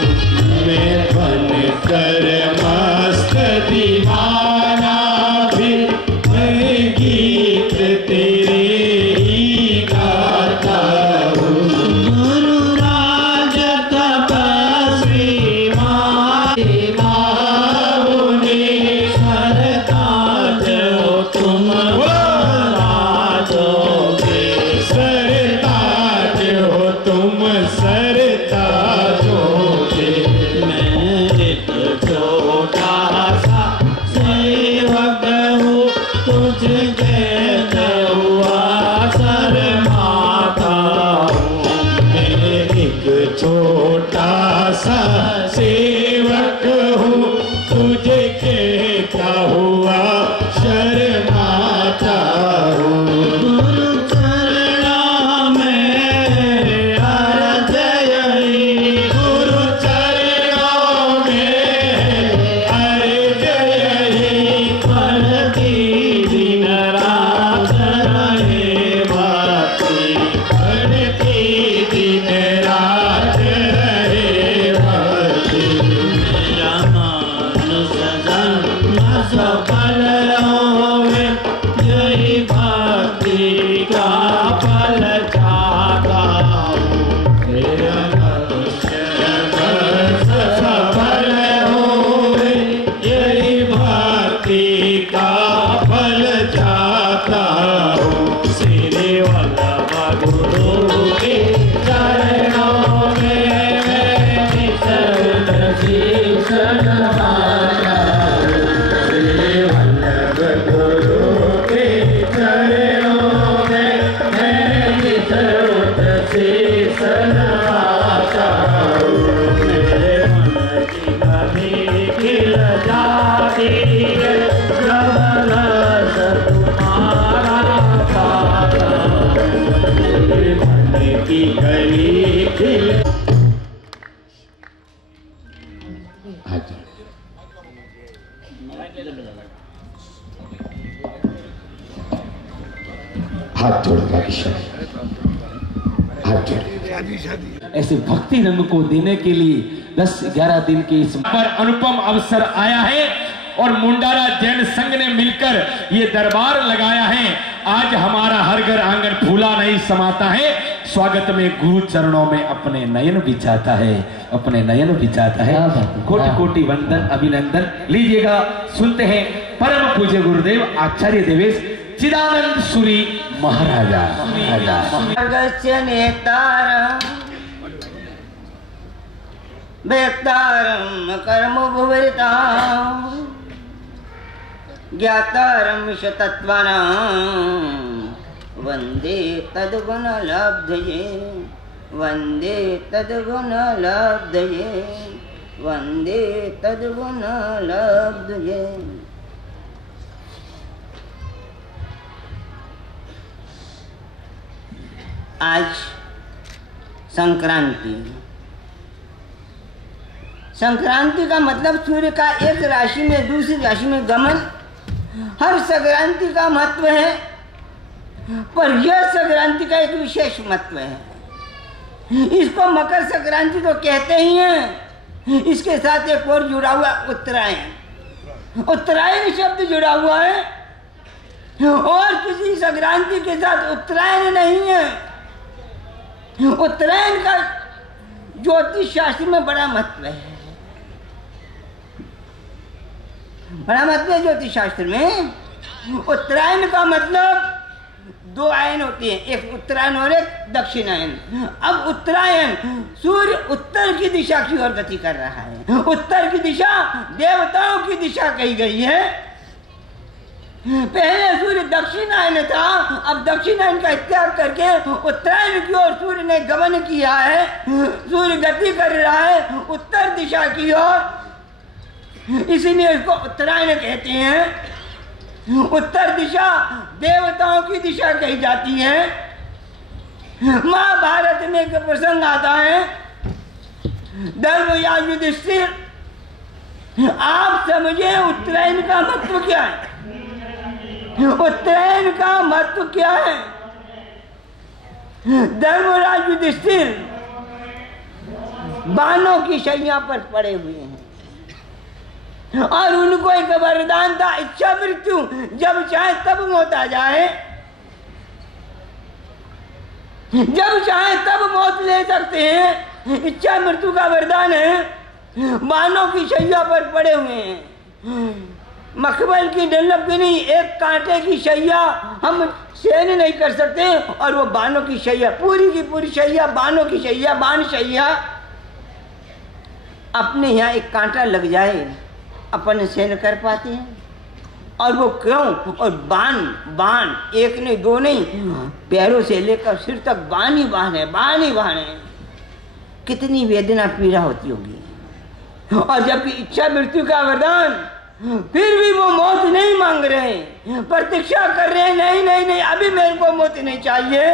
मैं बनकर मस्त दीवाना फिर मैं गीत तेरे ही गाता हूँ। गुरु राज तपस्वी मामुनि सरताज हो तुम राजोगे, सरताज हो तुम सरताजोगे। मैं एक छोटा सा सेवक हूँ, तुझे कहता हुआ शर्माता हूँ। मैं एक छोटा सा सेवक हूँ, तुझे कहता हुआ शर्माता हूँ। गुरु चरणों में अर्ज यही, गुरु चरणों में अर्ज यही, पढ़ती दिन रात रहे भक्ति, पढ़ती दिन रात रहे भक्ति। मेरा मानुष जन्म सफल होवे, यही भक्ति का फल चाहता हूँ। मेरा मनुष्य जन्म सफल होवे, यही भक्ति का फल चाहता हूँ। श्री वल्लभ गुरु के चरणों में मैं सरूद शीश नवाता हूँ। श्री वल्लभ गुरु के चरणों में मैं सरूद शीश नवाता हूँ। मेरे मन हाथ जोड़, हाथ जोड़ भाग्यशाली, हाथ जोड़। ऐसे भक्ति रंग को देने के लिए 10-11 दिन के इस पर अनुपम अवसर आया है और मुंडारा जैन संघ ने मिलकर ये दरबार लगाया है। आज हमारा हर घर आंगन फूला नहीं समाता है। स्वागत में गुरु चरणों में अपने नयन बिछाता है, अपने नयन बिछाता है। कोटि कोटि वंदन अभिनंदन। लीजिएगा, सुनते हैं परम पूज्य गुरुदेव आचार्य देवेश चिदानंद सूरी महाराजा। अगस्त्य नेतारं वेत्तारं कर्मभुवरितां ज्ञातारं शतत्वानां वन्दे तद्गुणलब्धये, वन्दे तद्गुणलब्धये, वन्दे तद्गुणलब्धये। आज संक्रांति। संक्रांति का मतलब सूर्य का एक राशि में दूसरी राशि में गमन। हर संक्रांति का महत्व है, पर यह संक्रांति का एक विशेष महत्व है। इसको मकर संक्रांति तो कहते ही हैं। इसके साथ एक और जुड़ा हुआ उत्तरायण। उत्तरायण शब्द जुड़ा हुआ है और किसी संक्रांति के साथ उत्तरायण नहीं है। उत्तरायण का ज्योतिष शास्त्र में बड़ा महत्व है, बड़ा महत्व है ज्योतिष शास्त्र में। उत्तरायण का मतलब 2 आयन होते हैं, एक उत्तरायण और एक दक्षिणायन। अब उत्तरायण सूर्य उत्तर की दिशा की ओर गति कर रहा है। उत्तर की दिशा देवताओं की दिशा कही गई है। पहले सूर्य दक्षिणायन था, अब दक्षिणायन का त्याग करके उत्तरायण की ओर सूर्य ने गमन किया है। सूर्य गति कर रहा है उत्तर दिशा की ओर, इसीलिए इसको उत्तरायण कहते हैं। उत्तर दिशा देवताओं की दिशा कही जाती है। महाभारत में एक प्रसंग आता है, धर्मराज युधिष्ठिर, आप समझे उत्तरायण का महत्व क्या है? उत्तरायण का महत्व क्या है? धर्मराज युधिष्ठिर बाणों की शैया पर पड़े हुए हैं और उनको एक वरदान था, इच्छा मृत्यु, जब चाहे तब मौत आ जाए, जब चाहे तब मौत ले सकते हैं। इच्छा मृत्यु का वरदान है। बाणों की शैया पर पड़े हुए हैं। मखमल की डल्लब की नहीं, एक कांटे की शैया हम सहन नहीं कर सकते और वो बाणों की शैया, पूरी की पूरी शैया बाणों की शैया, बाण शैया। अपने यहाँ एक कांटा लग जाए अपन सहन कर पाते हैं, और वो क्यों? और बाण बाण एक नहीं, 2 नहीं, पैरों से लेकर सिर तक बाण ही बाण है, बाण ही बाण है। कितनी वेदना पीड़ा होती होगी। और जबकि इच्छा मृत्यु का वरदान, फिर भी वो मौत नहीं मांग रहे, प्रतीक्षा कर रहे हैं, नहीं नहीं नहीं, अभी मेरे को मौत नहीं चाहिए।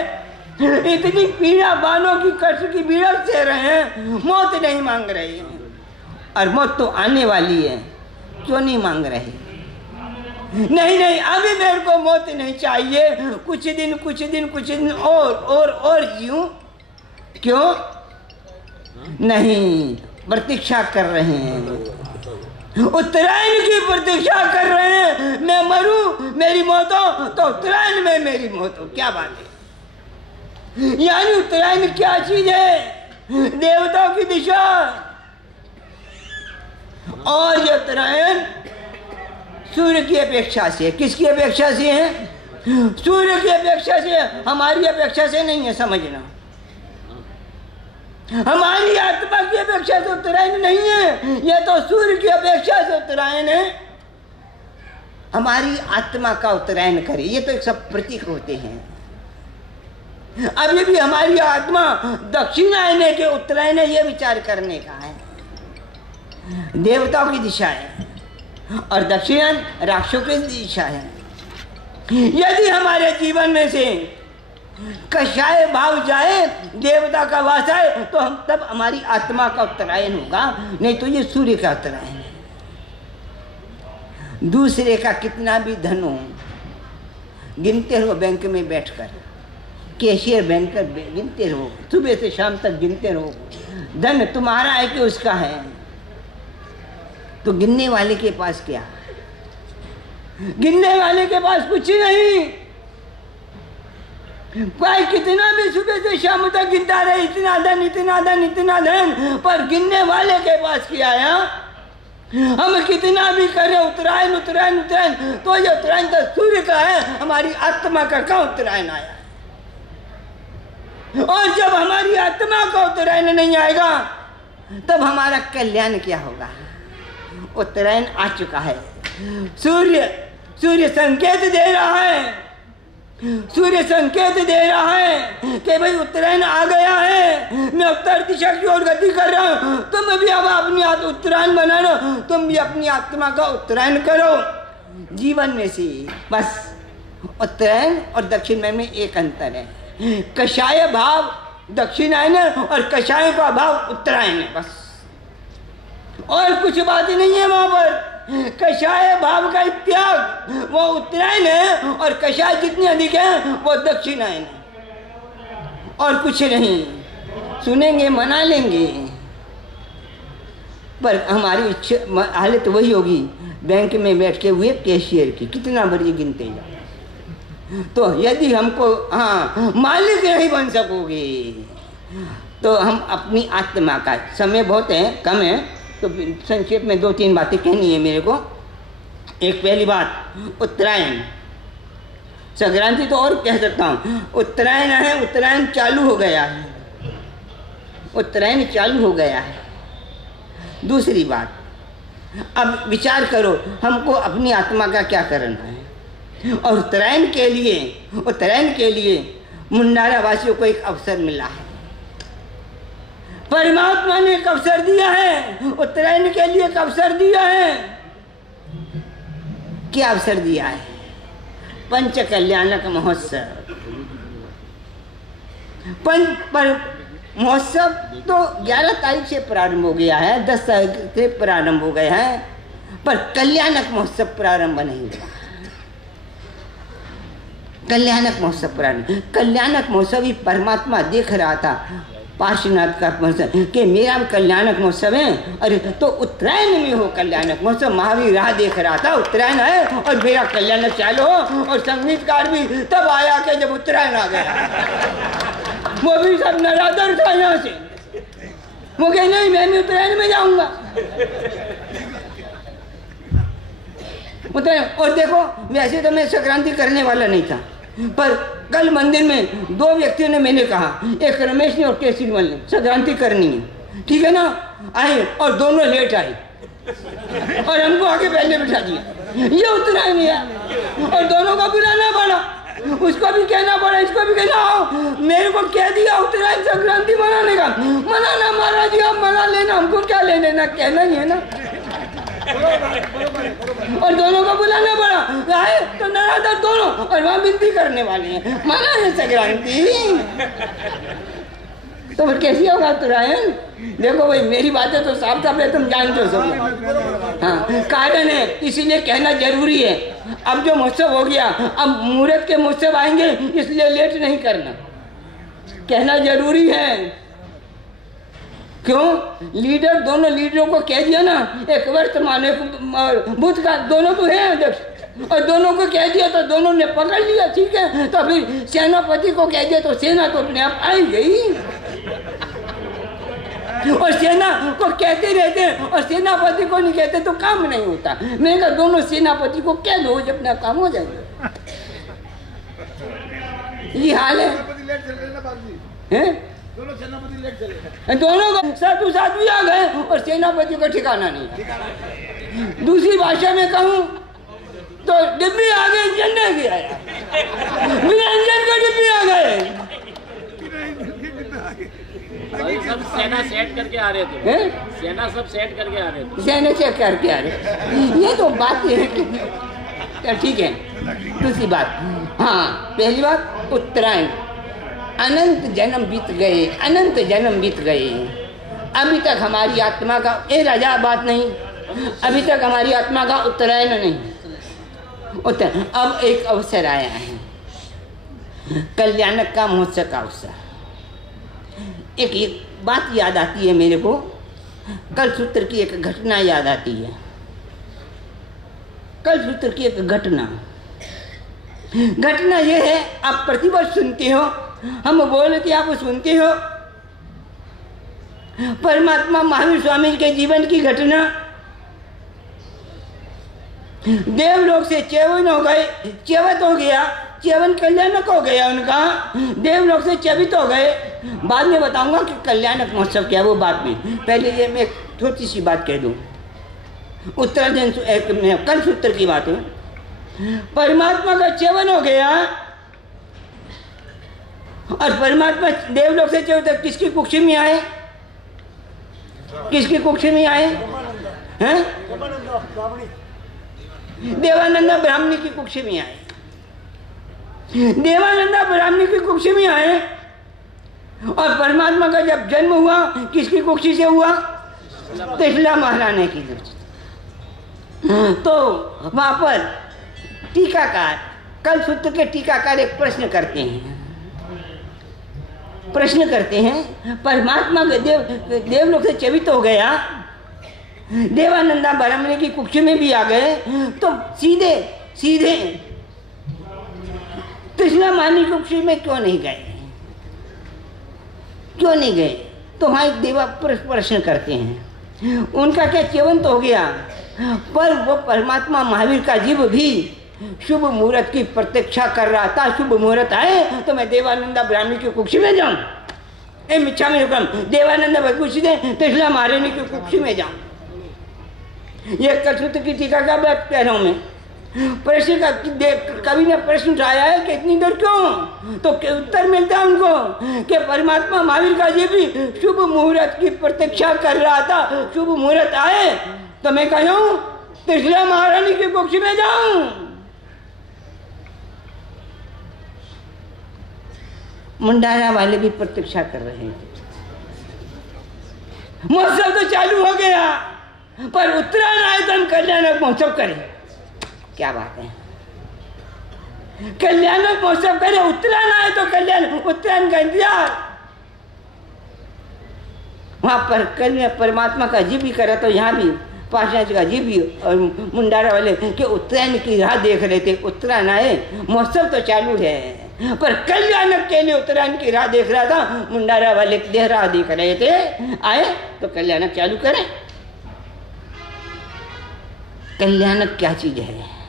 इतनी पीड़ा, बाणों की कष्ट की पीड़ा सह रहे हैं, मौत नहीं मांग रहे हैं। और मौत तो आने वाली है, क्यों नहीं मांग रहे? नहीं नहीं, अभी मेरे को मौत नहीं चाहिए, कुछ दिन और जीऊं। क्यों नहीं? प्रतीक्षा कर रहे हैं, उत्तरायण की प्रतीक्षा कर रहे हैं। मैं मरूं, मेरी मौत हो, तो उत्तरायण में मेरी मौत हो। क्या बात है? यानी उत्तरायण क्या चीज है? देवताओं की दिशा। और ये उत्तरायण सूर्य की अपेक्षा से, किसकी अपेक्षा से है? सूर्य की अपेक्षा से, हमारी अपेक्षा से नहीं है, समझना। हमारी आत्मा की अपेक्षा से उत्तरायण नहीं है, यह तो सूर्य की अपेक्षा से उत्तरायण है। हमारी आत्मा का उत्तरायण करे, ये तो सब प्रतीक होते हैं। अभी भी हमारी आत्मा दक्षिणायन है कि उत्तरायण है, ये विचार करने का है। देवताओं की दिशा है और दक्षिणायन राक्षसों की दिशा है। यदि हमारे जीवन में से कषाय भाव जाए देवता का वास है तो हम तब हमारी आत्मा का उत्तरायण होगा, नहीं तो ये सूर्य का उत्तरायण है। दूसरे का कितना भी धन हो, गिनते रहो बैंक में बैठकर, कैशियर बैंकर गिनते रहो, सुबह से शाम तक गिनते रहो। धन तुम्हारा है कि उसका है, तो गिनने वाले के पास क्या? गिनने वाले के पास कुछ नहीं। भाई कितना भी सुबह से शाम तक गिनता रहे, इतना धन इतना धन इतना धन, पर गिनने वाले के पास क्या है? हम कितना भी करें उत्तरायण उत्तरायण उत्तरायण, तो ये उत्तरायण तो सूर्य का है, हमारी आत्मा का कहाँ उत्तरायण आया? और जब हमारी आत्मा का उत्तरायण नहीं आएगा तब हमारा कल्याण क्या होगा? उत्तरायण आ चुका है, सूर्य संकेत दे रहा है, सूर्य संकेत दे रहा है कि भाई उत्तरायण आ गया है, मैं उत्तर दिशा की ओर गति कर रहा हूं, तुम भी अब अपनी उत्तरायण बना लो, तुम भी अपनी आत्मा का उत्तरायण करो। जीवन में से बस उत्तरायण और दक्षिण में एक अंतर है, कषाय भाव दक्षिणायन और कषाय का भाव उत्तरायण है, बस और कुछ बात नहीं है वहां पर। कषाय भाव का त्याग वो उत्तरायण है और कषाय जितनी अधिक है वो दक्षिणायन है, और कुछ नहीं। सुनेंगे मना लेंगे, पर हमारी इच्छा हालत वही होगी बैंक में बैठ के हुए कैशियर की, कितना बड़ी गिनते जाओ। तो यदि हमको मालिक नहीं बन सकोगे तो हम अपनी आत्मा का, समय बहुत है कम है तो संक्षेप में 2-3 बातें कहनी है मेरे को। एक पहली बात, उत्तरायण संक्रांति तो और कह सकता हूँ, उत्तरायण है, उत्तरायण चालू हो गया है, उत्तरायण चालू हो गया है। दूसरी बात, अब विचार करो हमको अपनी आत्मा का क्या करना है। और उत्तरायण के लिए मुंडारा वासियों को एक अवसर मिला है, परमात्मा ने एक अवसर दिया है, उत्तरायण के लिए एक अवसर दिया है। क्या अवसर दिया है? पंच कल्याणक महोत्सव। महोत्सव तो 11 तारीख से प्रारंभ हो गया है, 10 तारीख से प्रारंभ हो गए हैं, पर कल्याणक महोत्सव प्रारंभ नहीं हुआ। कल्याणक महोत्सव प्रारंभ, कल्याणक महोत्सव ही परमात्मा देख रहा था पार्श्वनाथ का महोत्सव कि मेरा कल्याणक महोत्सव है, अरे तो उत्तरायण में हो कल्याणक महोत्सव। महावीर राह देख रहा था, उत्तरायण है और मेरा कल्याणक चालू हो। और संगीतकार भी तब आया कि जब उत्तरायण आ गया, वो भी सब नरादर था यहाँ से, वो कहे नहीं मैं भी उत्तरायण में जाऊंगा। और देखो वैसे तो मैं संक्रांति करने वाला नहीं था, पर कल मंदिर में 2 व्यक्तियों ने मैंने कहा, एक रमेश ने और केसरीमल ने, संक्रांति करनी है, ठीक है ना, आए और दोनों लेट आए और हमको आगे पहले बिठा दिया। ये उत्तरायण है और दोनों को बुलाना पड़ा, उसको भी कहना पड़ा, इसको भी कहना, आओ मेरे को कह दिया उत्तरायण संक्रांति मनाने का, मनाना महाराज जी आप मना लेना, हमको क्या ले लेना, कहना ही है ना। और दोनों को बुलाना पड़ा, आए तो नराधर दोनों, और वहां विनती करने वाले हैं, माना है संक्रांति। तो फिर कैसी होगा उत्तरायण? देखो भाई मेरी बातें तो साफ साफ है, तुम जानते हो सब। हाँ कारण है, इसीलिए कहना जरूरी है। अब जो महोत्सव हो गया, अब मुहूर्त के महोत्सव आएंगे, इसलिए लेट नहीं करना, कहना जरूरी है। क्यों? लीडर, दोनों लीडरों को कह दिया ना, एक वर्तमान एक भूत का, दोनों तो है अध्यक्ष, और दोनों को कह दिया तो दोनों ने पकड़ लिया, ठीक है। तो फिर सेनापति को कह दिया तो सेना तो अपने आप आई गई, और सेना को कहते रहते हैं और सेनापति को नहीं कहते तो काम नहीं होता। मैंने कहा दोनों सेनापति को कह दो, अपना काम हो जाएगा। ये हाल है, दोनों सेनापति लेट चले, दोनों को साधु साधु आ गए और सेनापति को ठिकाना नहीं। दूसरी भाषा में कहूँ तो डिब्बी आ गई, इंजन नहीं गया, बिना इंजन के डिब्बी आ गए। सब सेना सेट करके आ रहे थे, सेना सब सेट करके आ रहे थे, सेना चेक करके आ रहे। ये तो बात है कि ठीक है। दूसरी बात, हाँ पहली बात उत्तरायण, अनंत जन्म बीत गए, अनंत जन्म बीत गए, अभी तक हमारी आत्मा का, ये राजा बात नहीं, अभी तक हमारी आत्मा का उत्तरायण नहीं। अब एक अवसर आया है, कल्याणक का महोत्सव का अवसर। एक बात याद आती है मेरे को, कल सूत्र की एक घटना याद आती है। कल सूत्र की एक घटना ये है, आप प्रतिवर्ष सुनते हो, हम बोलते आप सुनते हो, परमात्मा महावीर स्वामी के जीवन की घटना। देवलोक से च्यवन हो गए, च्यवत हो गया, च्यवन कल्याणक हो गया उनका, देवलोक से च्यवित हो गए। बाद में बताऊंगा कि कल्याणक महोत्सव क्या है, वो बाद में। पहले ये मैं एक छोटी सी बात कह दूं, उत्तरायण कल सूत्र की बात है। परमात्मा का च्यवन हो गया और परमात्मा देवलोक से च्यवित किसकी कुक्षी में आए? किसकी कुक्षी में आए हैं? देवानंदा ब्राह्मणी की कुक्षी में आए। देवानंदा ब्राह्मणी की कुक्षी में आए और परमात्मा का जब जन्म हुआ किसकी कुक्षी से हुआ? त्रिशला महारानी की कुक्षी। तो वहां पर टीकाकार, कल सूत्र के टीकाकार एक प्रश्न करते हैं, परमात्मा देवलोक से च्यवित हो गया, देवानंदा ब्राह्मणी की कुक्षी में भी आ गए, तो सीधे त्रिशला महारानी की कुक्षी में क्यों नहीं गए? तो वहां एक देवा प्रश्न करते हैं, उनका क्या च्यवन तो हो गया, पर वो परमात्मा महावीर का जीव भी शुभ मुहूर्त की प्रतीक्षा कर रहा था। शुभ मुहूर्त आए तो मैं देवानंदा ब्राह्मणी की कुक्षी में जाऊं, इच्छा में हुक्म देवानंदा कुक्षी दे, त्रिशला महारानी की कुक्षी में जाऊं। ये कलसूत्र की टीका का बात कह रहा हूं मैं। प्रश्न का कवि ने प्रश्न उठाया है कि इतनी देर क्यों? तो उत्तर मिलता है उनको कि परमात्मा महावीर का जी भी शुभ मुहूर्त की प्रतीक्षा कर रहा था। शुभ मुहूर्त आए तो मैं कहूं त्रिशला महारानी की कुक्षी में जाऊं। मुंडारा वाले भी प्रतीक्षा कर रहे हैं। महोत्सव तो चालू हो गया, पर उत्तरायण आए तो हम कल्याणक महोत्सव करें। क्या बात है, कल्याणक महोत्सव करें, उत्तरायण आए तो उत्तरायण का इंतजार। वहां पर कल परमात्मा का जी भी करा, तो यहाँ भी पार्षद का जी भी और मुंडारा वाले के उत्तरायण की राह देख रहे थे। उत्तरायण आए, महोत्सव तो चालू है, पर कल्याणक के लिए उत्तरायण की राह देख रहा था। मुंडारा वाले राह देख रहे थे, आए तो कल्याणक चालू करें। कल्याणक क्या चीज है?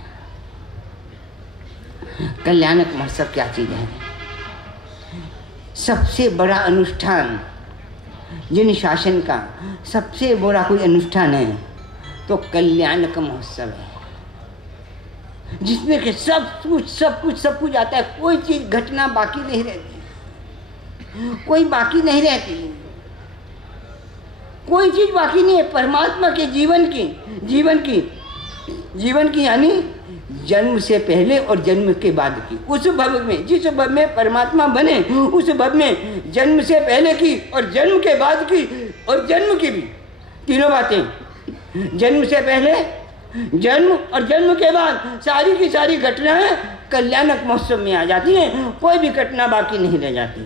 कल्याणक महोत्सव क्या चीज है? सबसे बड़ा अनुष्ठान, जिन शासन का सबसे बड़ा कोई अनुष्ठान है तो कल्याणक महोत्सव है, जिसमें कि सब कुछ आता है। कोई चीज घटना बाकी नहीं रहती, कोई बाकी नहीं रहती, कोई चीज बाकी नहीं है। परमात्मा के जीवन की यानी जन्म से पहले और जन्म के बाद की, उस भव में, जिस भव में परमात्मा बने, उस भव में जन्म से पहले की और जन्म के बाद की और जन्म की भी तीनों बातें। जन्म से पहले, जन्म और जन्म के बाद सारी की सारी घटनाएं कल्याणक महोत्सव में आ जाती हैं। कोई भी घटना बाकी नहीं रह जाती।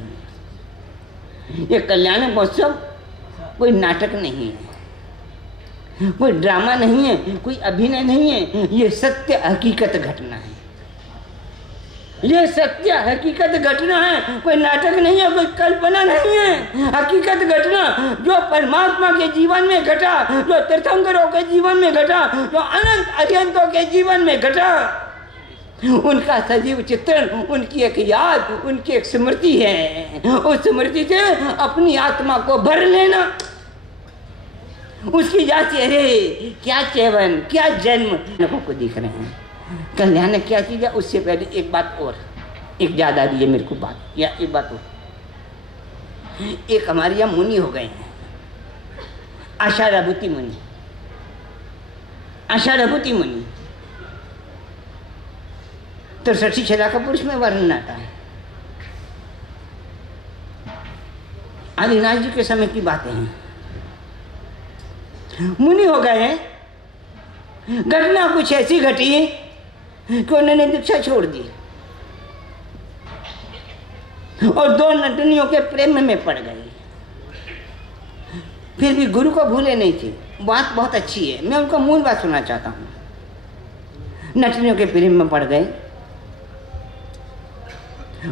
ये कल्याणक महोत्सव कोई नाटक नहीं है, कोई ड्रामा नहीं है, कोई अभिनय नहीं है। ये सत्य हकीकत घटना है, ये सत्य हकीकत घटना है, कोई नाटक नहीं है, कोई कल्पना नहीं है। हकीकत घटना जो परमात्मा के जीवन में घटा, जो तीर्थंकरों के जीवन में घटा, जो अनंत अत्यंतों के जीवन में घटा, उनका सजीव चित्रण, उनकी एक याद, उनकी एक स्मृति है। उस स्मृति से अपनी आत्मा को भर लेना, उसकी जांच, अरे क्या चेवन, क्या जन्म लोगों को दिख रहे हैं। कल्याण क्या चीज है? उससे पहले एक बात और, एक याद आ रही है मेरे को बात, या एक बात और। एक हमारे यहाँ मुनि हो गए हैं, आषाढ़भूति मुनि। आषाढ़भूति मुनि 63 शिला का पुरुष में वर्णन आता है। आदिनाथ जी के समय की बातें हैं। मुनि हो गए, घटना कुछ ऐसी घटी कि उन्होंने दीक्षा छोड़ दी और 2 नटनियों के प्रेम में पड़ गए। फिर भी गुरु को भूले नहीं थे। बात बहुत अच्छी है, मैं उनका मूल बात सुनना चाहता हूँ। नटनियों के प्रेम में पड़ गए।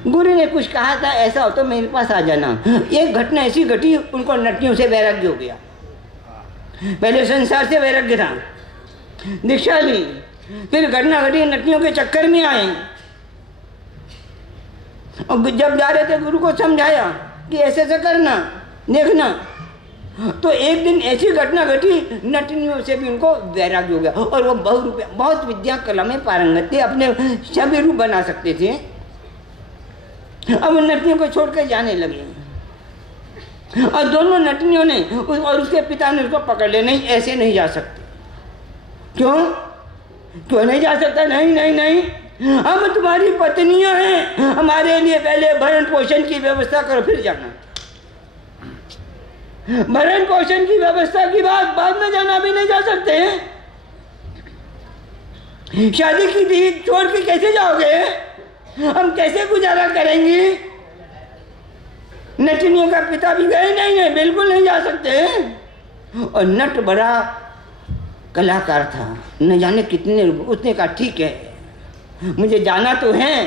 गुरु ने कुछ कहा था, ऐसा हो तो मेरे पास आ जाना। एक घटना ऐसी घटी, उनको नटनियों से वैराग्य हो गया। पहले संसार से वैराग्य था, दीक्षा ली, फिर घटना घटी, नटनियों के चक्कर में आए और जब जा रहे थे गुरु को समझाया कि ऐसे ऐसे करना, देखना, तो एक दिन ऐसी घटना घटी, नटनियों से भी उनको वैराग्य हो गया और वो बहुत विद्या कला में पारंगत थे, अपने सभी रूप बना सकते थे। अब नटनियों को छोड़कर जाने लगे और दोनों नटनियों ने और उसके पिता ने उसको पकड़ लिया, नहीं ऐसे नहीं जा सकते। क्यों नहीं जा सकता? नहीं नहीं नहीं, हम तुम्हारी पत्नियां हैं, हमारे लिए पहले भरण पोषण की व्यवस्था करो फिर जाना। भरण पोषण की व्यवस्था की बात बाद में जाना भी नहीं जा सकते। शादी की थी छोड़ के कैसे जाओगे? हम कैसे गुजारा करेंगे? नटनियों का पिता भी गए, नहीं नहीं बिल्कुल नहीं जा सकते। और नट बड़ा कलाकार था, न जाने कितने, उसने कहा ठीक है मुझे जाना तो है,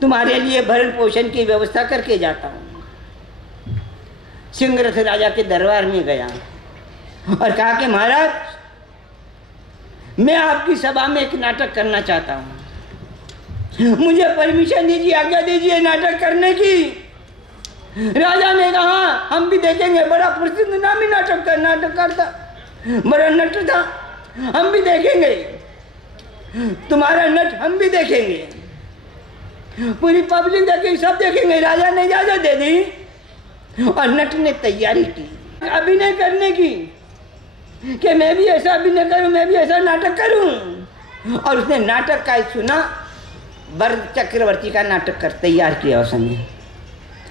तुम्हारे लिए भरण पोषण की व्यवस्था करके जाता हूँ। सिंहरथ राजा के दरबार में गया और कहा कि महाराज मैं आपकी सभा में एक नाटक करना चाहता हूँ, मुझे परमिशन दीजिए, आज्ञा दीजिए नाटक करने की। राजा ने कहा हम भी देखेंगे, बड़ा प्रसिद्ध नामी नाटक करता, बड़ा नट था, हम भी देखेंगे तुम्हारा नट, हम भी देखेंगे, पूरी पब्लिक देखेगी, सब देखेंगे। राजा ने इजाजत दे दी और नट ने तैयारी की अभिनय करने की कि मैं भी ऐसा अभिनय करूं, मैं भी ऐसा नाटक करूं। और उसने नाटक का सुना, भरत चक्रवर्ती का नाटक कर तैयार किया उसने।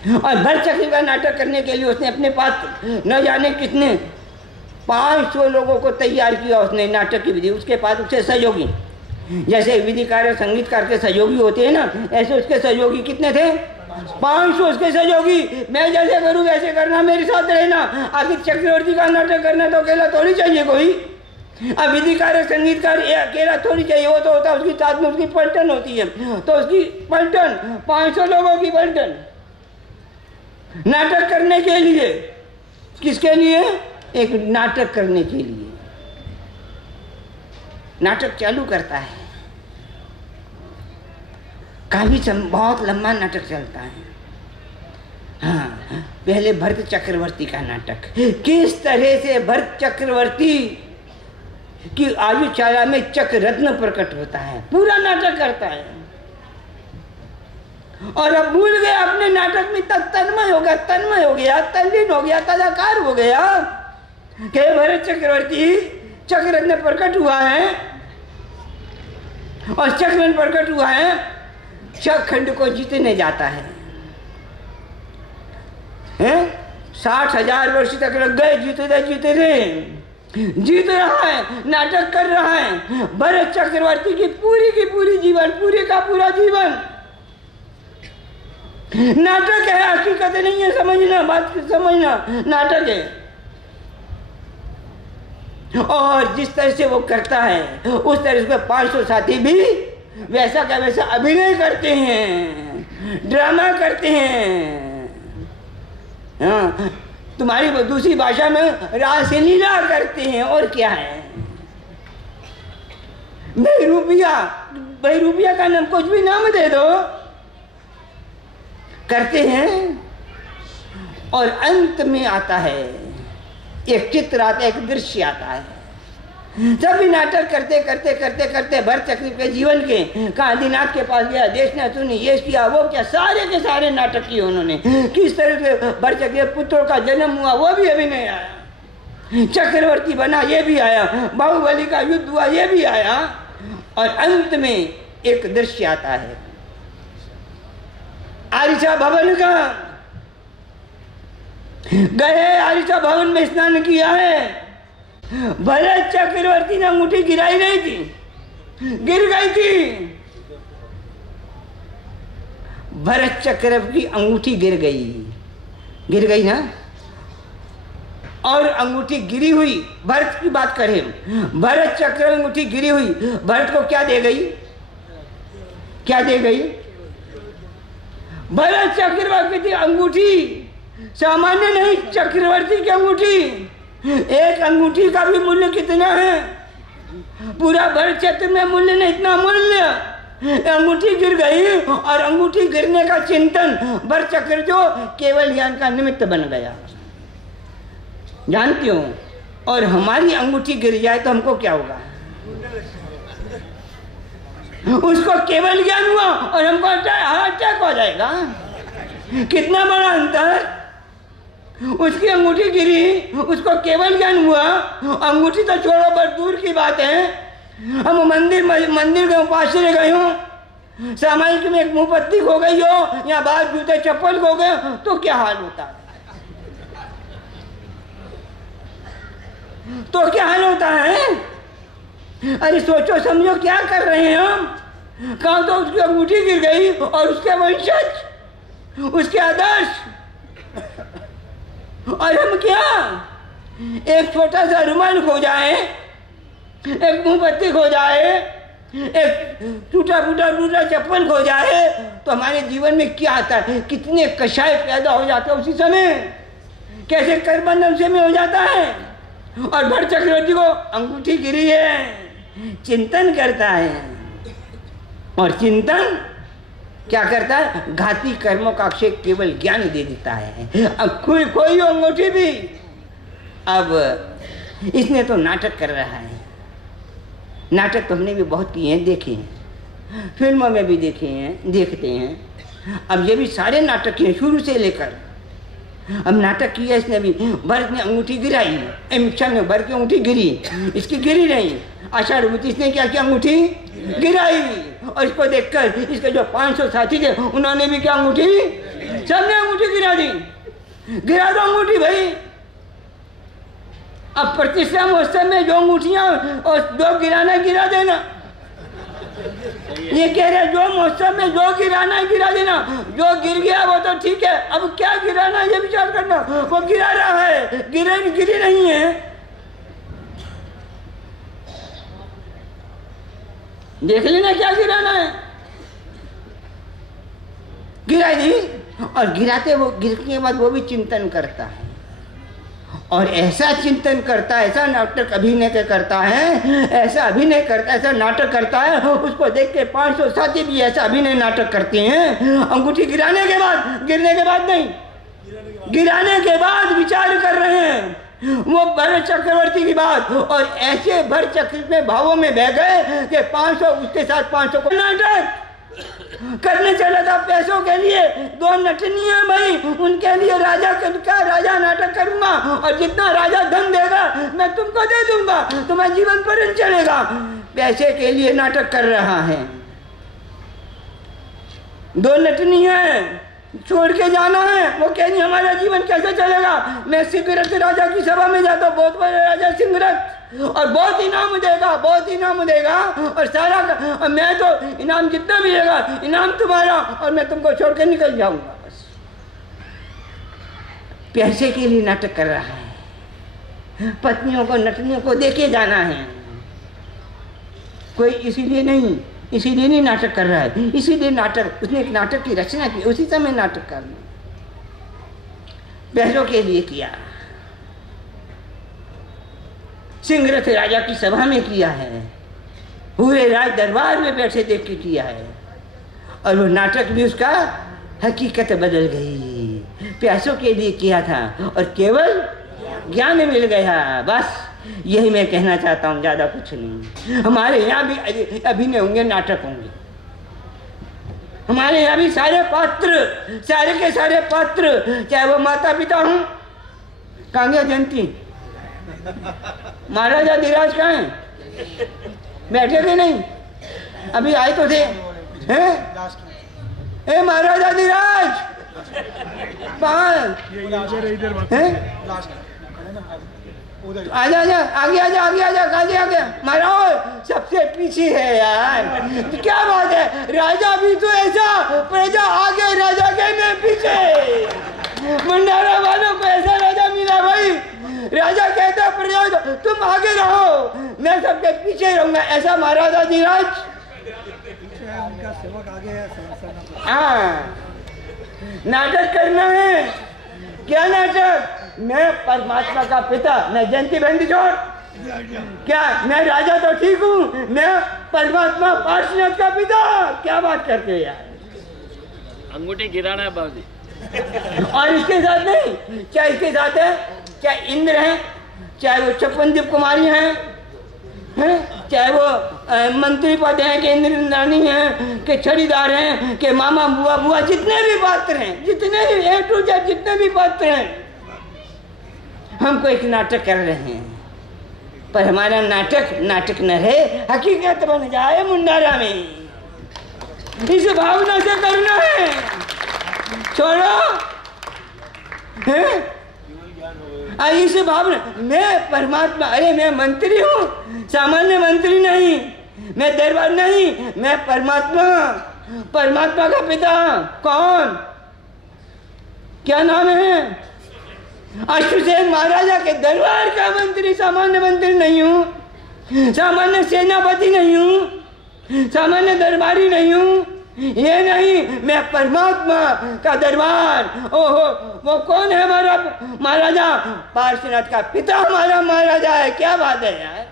और भरत चक्रवर्ती का नाटक करने के लिए उसने अपने पास न जाने कितने 500 लोगों को तैयार किया उसने नाटक की विधि। उसके पास उसके सहयोगी, जैसे विधिकार संगीतकार के सहयोगी होते हैं ना, ऐसे उसके सहयोगी कितने थे? 500 उसके सहयोगी। मैं जैसे करूँ वैसे करना, मेरे साथ रहना। आखिर चक्रवर्ती का नाटक करना तो अकेला थोड़ी चाहिए कोई, अब विधिकार संगीतकार अकेला थोड़ी चाहिए, वो तो होता उसकी साथ में उसकी पलटन होती है, तो उसकी पलटन 500 लोगों की पलटन नाटक करने के लिए। किसके लिए? एक नाटक करने के लिए। नाटक चालू करता है, काफी बहुत लंबा नाटक चलता है। हाँ, पहले भरत चक्रवर्ती का नाटक, किस तरह से भरत चक्रवर्ती की आयु छाया में चक्र रत्न प्रकट होता है, पूरा नाटक करता है। और अब भूल गया अपने नाटक में, तन्मय हो गया, तल्लीन हो गया, कलाकार हो गया कि भरत चक्रवर्ती चक्र रत्न प्रकट हुआ है और चक्र प्रकट हुआ है, खंड को जीतने जाता है। 60,000 वर्ष तक लग गए, जीत रहा है, नाटक कर रहा है। भरत चक्रवर्ती की पूरी जीवन, पूरे का पूरा जीवन नाटक है, हकीकत नहीं है। समझना, बात समझना, नाटक है। और जिस तरह से वो करता है उस तरह से 500 साथी भी वैसा का वैसा अभिनय करते हैं, ड्रामा करते हैं। हाँ, तुम्हारी दूसरी भाषा में रासलीला करते हैं। और क्या है? बहरूपिया का नाम, कुछ भी नाम दे दो, करते हैं। और अंत में आता है एक चित्र आता है, एक दृश्य आता है। सभी नाटक करते भरत चक्र के जीवन के, कहा आदिनाथ के पास गया, देश ने सुनी, ये किया, वो क्या, सारे के सारे नाटक किए उन्होंने। किस तरह से भरत चक्र पुत्रों का जन्म हुआ वो भी अभी नहीं आया, चक्रवर्ती बना ये भी आया, बाहुबली का युद्ध हुआ ये भी आया। और अंत में एक दृश्य आता है आरिसा भवन का। गए आलिशा भवन में स्नान किया है। भरत चक्रवर्ती ने अंगूठी गिराई नहीं थी, गिर गई थी। भरत चक्रवर्ती की अंगूठी गिर गई ना। और अंगूठी गिरी हुई, भरत की बात करें, भरत चक्रवर्ती अंगूठी गिरी हुई, भरत को क्या दे गई? भरत चक्रवर्ती की अंगूठी सामान्य नहीं, चक्रवर्ती की अंगूठी। एक अंगूठी का भी मूल्य कितना है? पूरा भरत चक्र में मूल्य नहीं, इतना मूल्य। अंगूठी गिर गई और अंगूठी गिरने का चिंतन भरत चक्र जो केवल ज्ञान का निमित्त बन गया, जानती हो। और हमारी अंगूठी गिर जाए तो हमको क्या होगा? उसको केवल ज्ञान हुआ और हमको हार्ट अटैक हो जाएगा। कितना बड़ा अंतर। उसकी अंगूठी गिरी, उसको केवल ज्ञान हुआ। अंगूठी तो छोड़ो, पर दूर की बात है। हम मंदिर के उपासने गए हो, सामाजिक में एक मुंहपत्ती खो गई हो या बाहर जूते चप्पल खो गए तो क्या हाल होता है? तो क्या हाल होता है? अरे सोचो समझो क्या कर रहे हैं हम। कहा तो उसकी अंगूठी गिर गई और उसके वंशज, उसके आदर्श, और हम क्या? एक छोटा सा रुमाल खो जाए, एक मुंहपत्ती खो जाए, एक टूटा चप्पल खो जाए तो हमारे जीवन में क्या आता है? कितने कषाय पैदा हो जाते हैं उसी समय, कैसे कर्मबंधन से में हो जाता है। और भरत चक्रवर्ती को अंगूठी गिरी है, चिंतन करता है। और चिंतन क्या करता है? घाती कर्मों का अक्षय केवल ज्ञान दे देता है। अब कोई अंगूठी भी, अब इसने तो नाटक कर रहा है। नाटक तो हमने भी बहुत किए हैं, देखे हैं, फिल्मों में भी देखे हैं, देखते हैं। अब ये भी सारे नाटक किए शुरू से लेकर। अब नाटक किया इसने भी। भरत ने अंगूठी गिराई, में भरत की अंगूठी गिरी, इसकी गिरी नहीं। आषाढ़ इसने क्या किया? अंगूठी गिराई। और इसको देखकर इसके जो 500 साथी थे उन्होंने भी क्या अंगूठी, सबने अंगूठी गिरा दी। गिरा दो अंगूठी भाई। अब प्रतिष्ठा महोत्सव में जो अंगूठियां और जो गिराना गिरा देना, ये कह रहे जो महोत्सव में जो गिराना है गिरा देना, जो गिर गया वो तो ठीक है, अब क्या गिराना है ये विचार करना। वो गिरा रहा है, गिरी नहीं है। देख लेना क्या गिराना है। गिरा दी और गिराते वो गिरने के बाद वो भी चिंतन करता है। और ऐसा चिंतन करता है, ऐसा नाटक अभिनय करता है, ऐसा अभिनय करता है, ऐसा नाटक करता है, उसको देख के 500 साथी भी ऐसा अभिनय नाटक करते हैं। अंगूठी गिराने के बाद, गिरने के बाद नहीं, गिराने के बाद विचार कर रहे हैं वो भरत चक्रवर्ती की बात। और ऐसे भरत चक्र में भावों में बह गए कि 500 उसके साथ 500 को नाटक करने चला था पैसों के लिए। 2 नटनियां भाई, उनके लिए राजा नाटक करूंगा और जितना राजा धन देगा मैं तुमको दे दूंगा, तुम्हारा जीवन पर्यंत चलेगा। पैसे के लिए नाटक कर रहा है। 2 नटनियां छोड़ के जाना है। वो कहेंगे हमारा जीवन कैसे चलेगा? मैं सिंहरथ राजा की सभा में जाता, बहुत बड़े राजा सिंहरथ, और बहुत इनाम देगा और सारा, और मैं तो इनाम जितना भी देगा इनाम तुम्हारा, और मैं तुमको छोड़ के निकल जाऊंगा। बस पैसे के लिए नाटक कर रहा है। पत्नियों को, नटनियों को देखे जाना है। कोई इसीलिए नहीं नाटक कर रहा है। इसीलिए नाटक, उसने एक नाटक की रचना की, उसी समय नाटक करना पैसों के लिए किया। सिंहरथ राजा की सभा में किया है, पूरे राज दरबार में बैठे देख के किया है। और वो नाटक भी उसका हकीकत बदल गई। पैसों के लिए किया था और केवल ज्ञान मिल गया। बस यही मैं कहना चाहता हूँ, ज्यादा कुछ नहीं। हमारे यहाँ भी अभिनय होंगे, नाटक होंगे। हमारे यहाँ भी सारे के सारे पात्र, चाहे वो माता पिता हों, कांग्या जयंती, महाराजा धीराज कहाँ हैं? बैठे थे नहीं? अभी आए तो थे हैं? महाराजा धीराज आजा आजा आगे आजा आगे आजा आगे आगे महाराज सबसे पीछे है यार। क्या बात है, राजा भी तो ऐसा, प्रजा आगे राजा के में पीछे। भंडारा वालों को ऐसा राजा मिला भाई, राजा कहता प्रजा तुम आगे रहो, मैं सबके पीछे रहूंगा, ऐसा महाराजा धीराज। हाँ नाटक करना है। क्या नाटक? मैं परमात्मा का पिता, मैं जयंती बहन छोड़ क्या, मैं राजा तो ठीक हूँ, मैं परमात्मा पार्श्वनाथ का पिता। क्या बात करते हो यार? अंगूठी गिराना है बाबूजी। और इसके साथ नहीं, क्या इसके साथ है, क्या इंद्र है, चाहे वो छप्पनदीप कुमारी हैं, चाहे वो मंत्री पद हैं, कि इंद्र इंद्रानी हैं, कि छड़ीदार हैं, कि मामा बुआ बुआ, जितने भी पात्र हैं, जितने भी ए टू जेड जितने भी पात्र हैं, हमको एक नाटक कर रहे हैं। पर हमारा नाटक नाटक न रहे, हकीकत बन जाए मुंडारा में। इस भावना से करना है, छोड़ो इस भावना। मैं परमात्मा, अरे मैं मंत्री हूँ, सामान्य मंत्री नहीं, मैं दरबार नहीं, मैं परमात्मा, परमात्मा का पिता। कौन, क्या नाम है? अश्वसेन महाराजा के दरबार का मंत्री, सामान्य मंत्री नहीं हूँ, सामान्य सेनापति नहीं हूँ, सामान्य दरबारी नहीं हूँ, ये नहीं, मैं परमात्मा का दरबार। ओहो, वो कौन है हमारा महाराजा? पार्श्वनाथ का पिता हमारा महाराजा है। क्या बात है यार,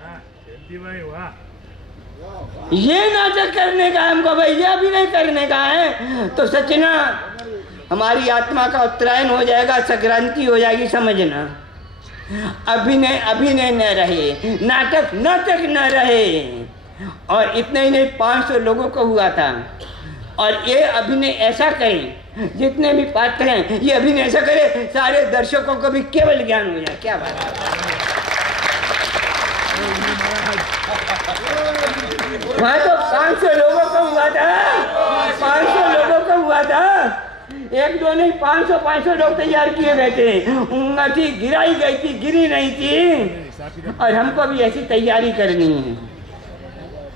ये नाटक करने का हमको भाई, ये अभिनय करने का है। तो सचना हमारी आत्मा का उत्तरायण हो जाएगा, संक्रांति हो जाएगी, समझना। अभिनय अभिनय न रहे, नाटक नाटक न रहे। और इतना ही नहीं, 500 लोगों को हुआ था। और ये अभिनय ऐसा करें, जितने भी पात्र हैं ये अभिनय ऐसा करे, सारे दर्शकों को भी केवल ज्ञान हो जाए। क्या बात है, वहाँ तो 500 लोगों को हुआ था, 500 लोगों को हुआ था, एक दो नहीं, 500 लोग तैयार किए गए थे। उंगली गिराई गई थी, गिरी नहीं थी। और हमको भी ऐसी तैयारी करनी है।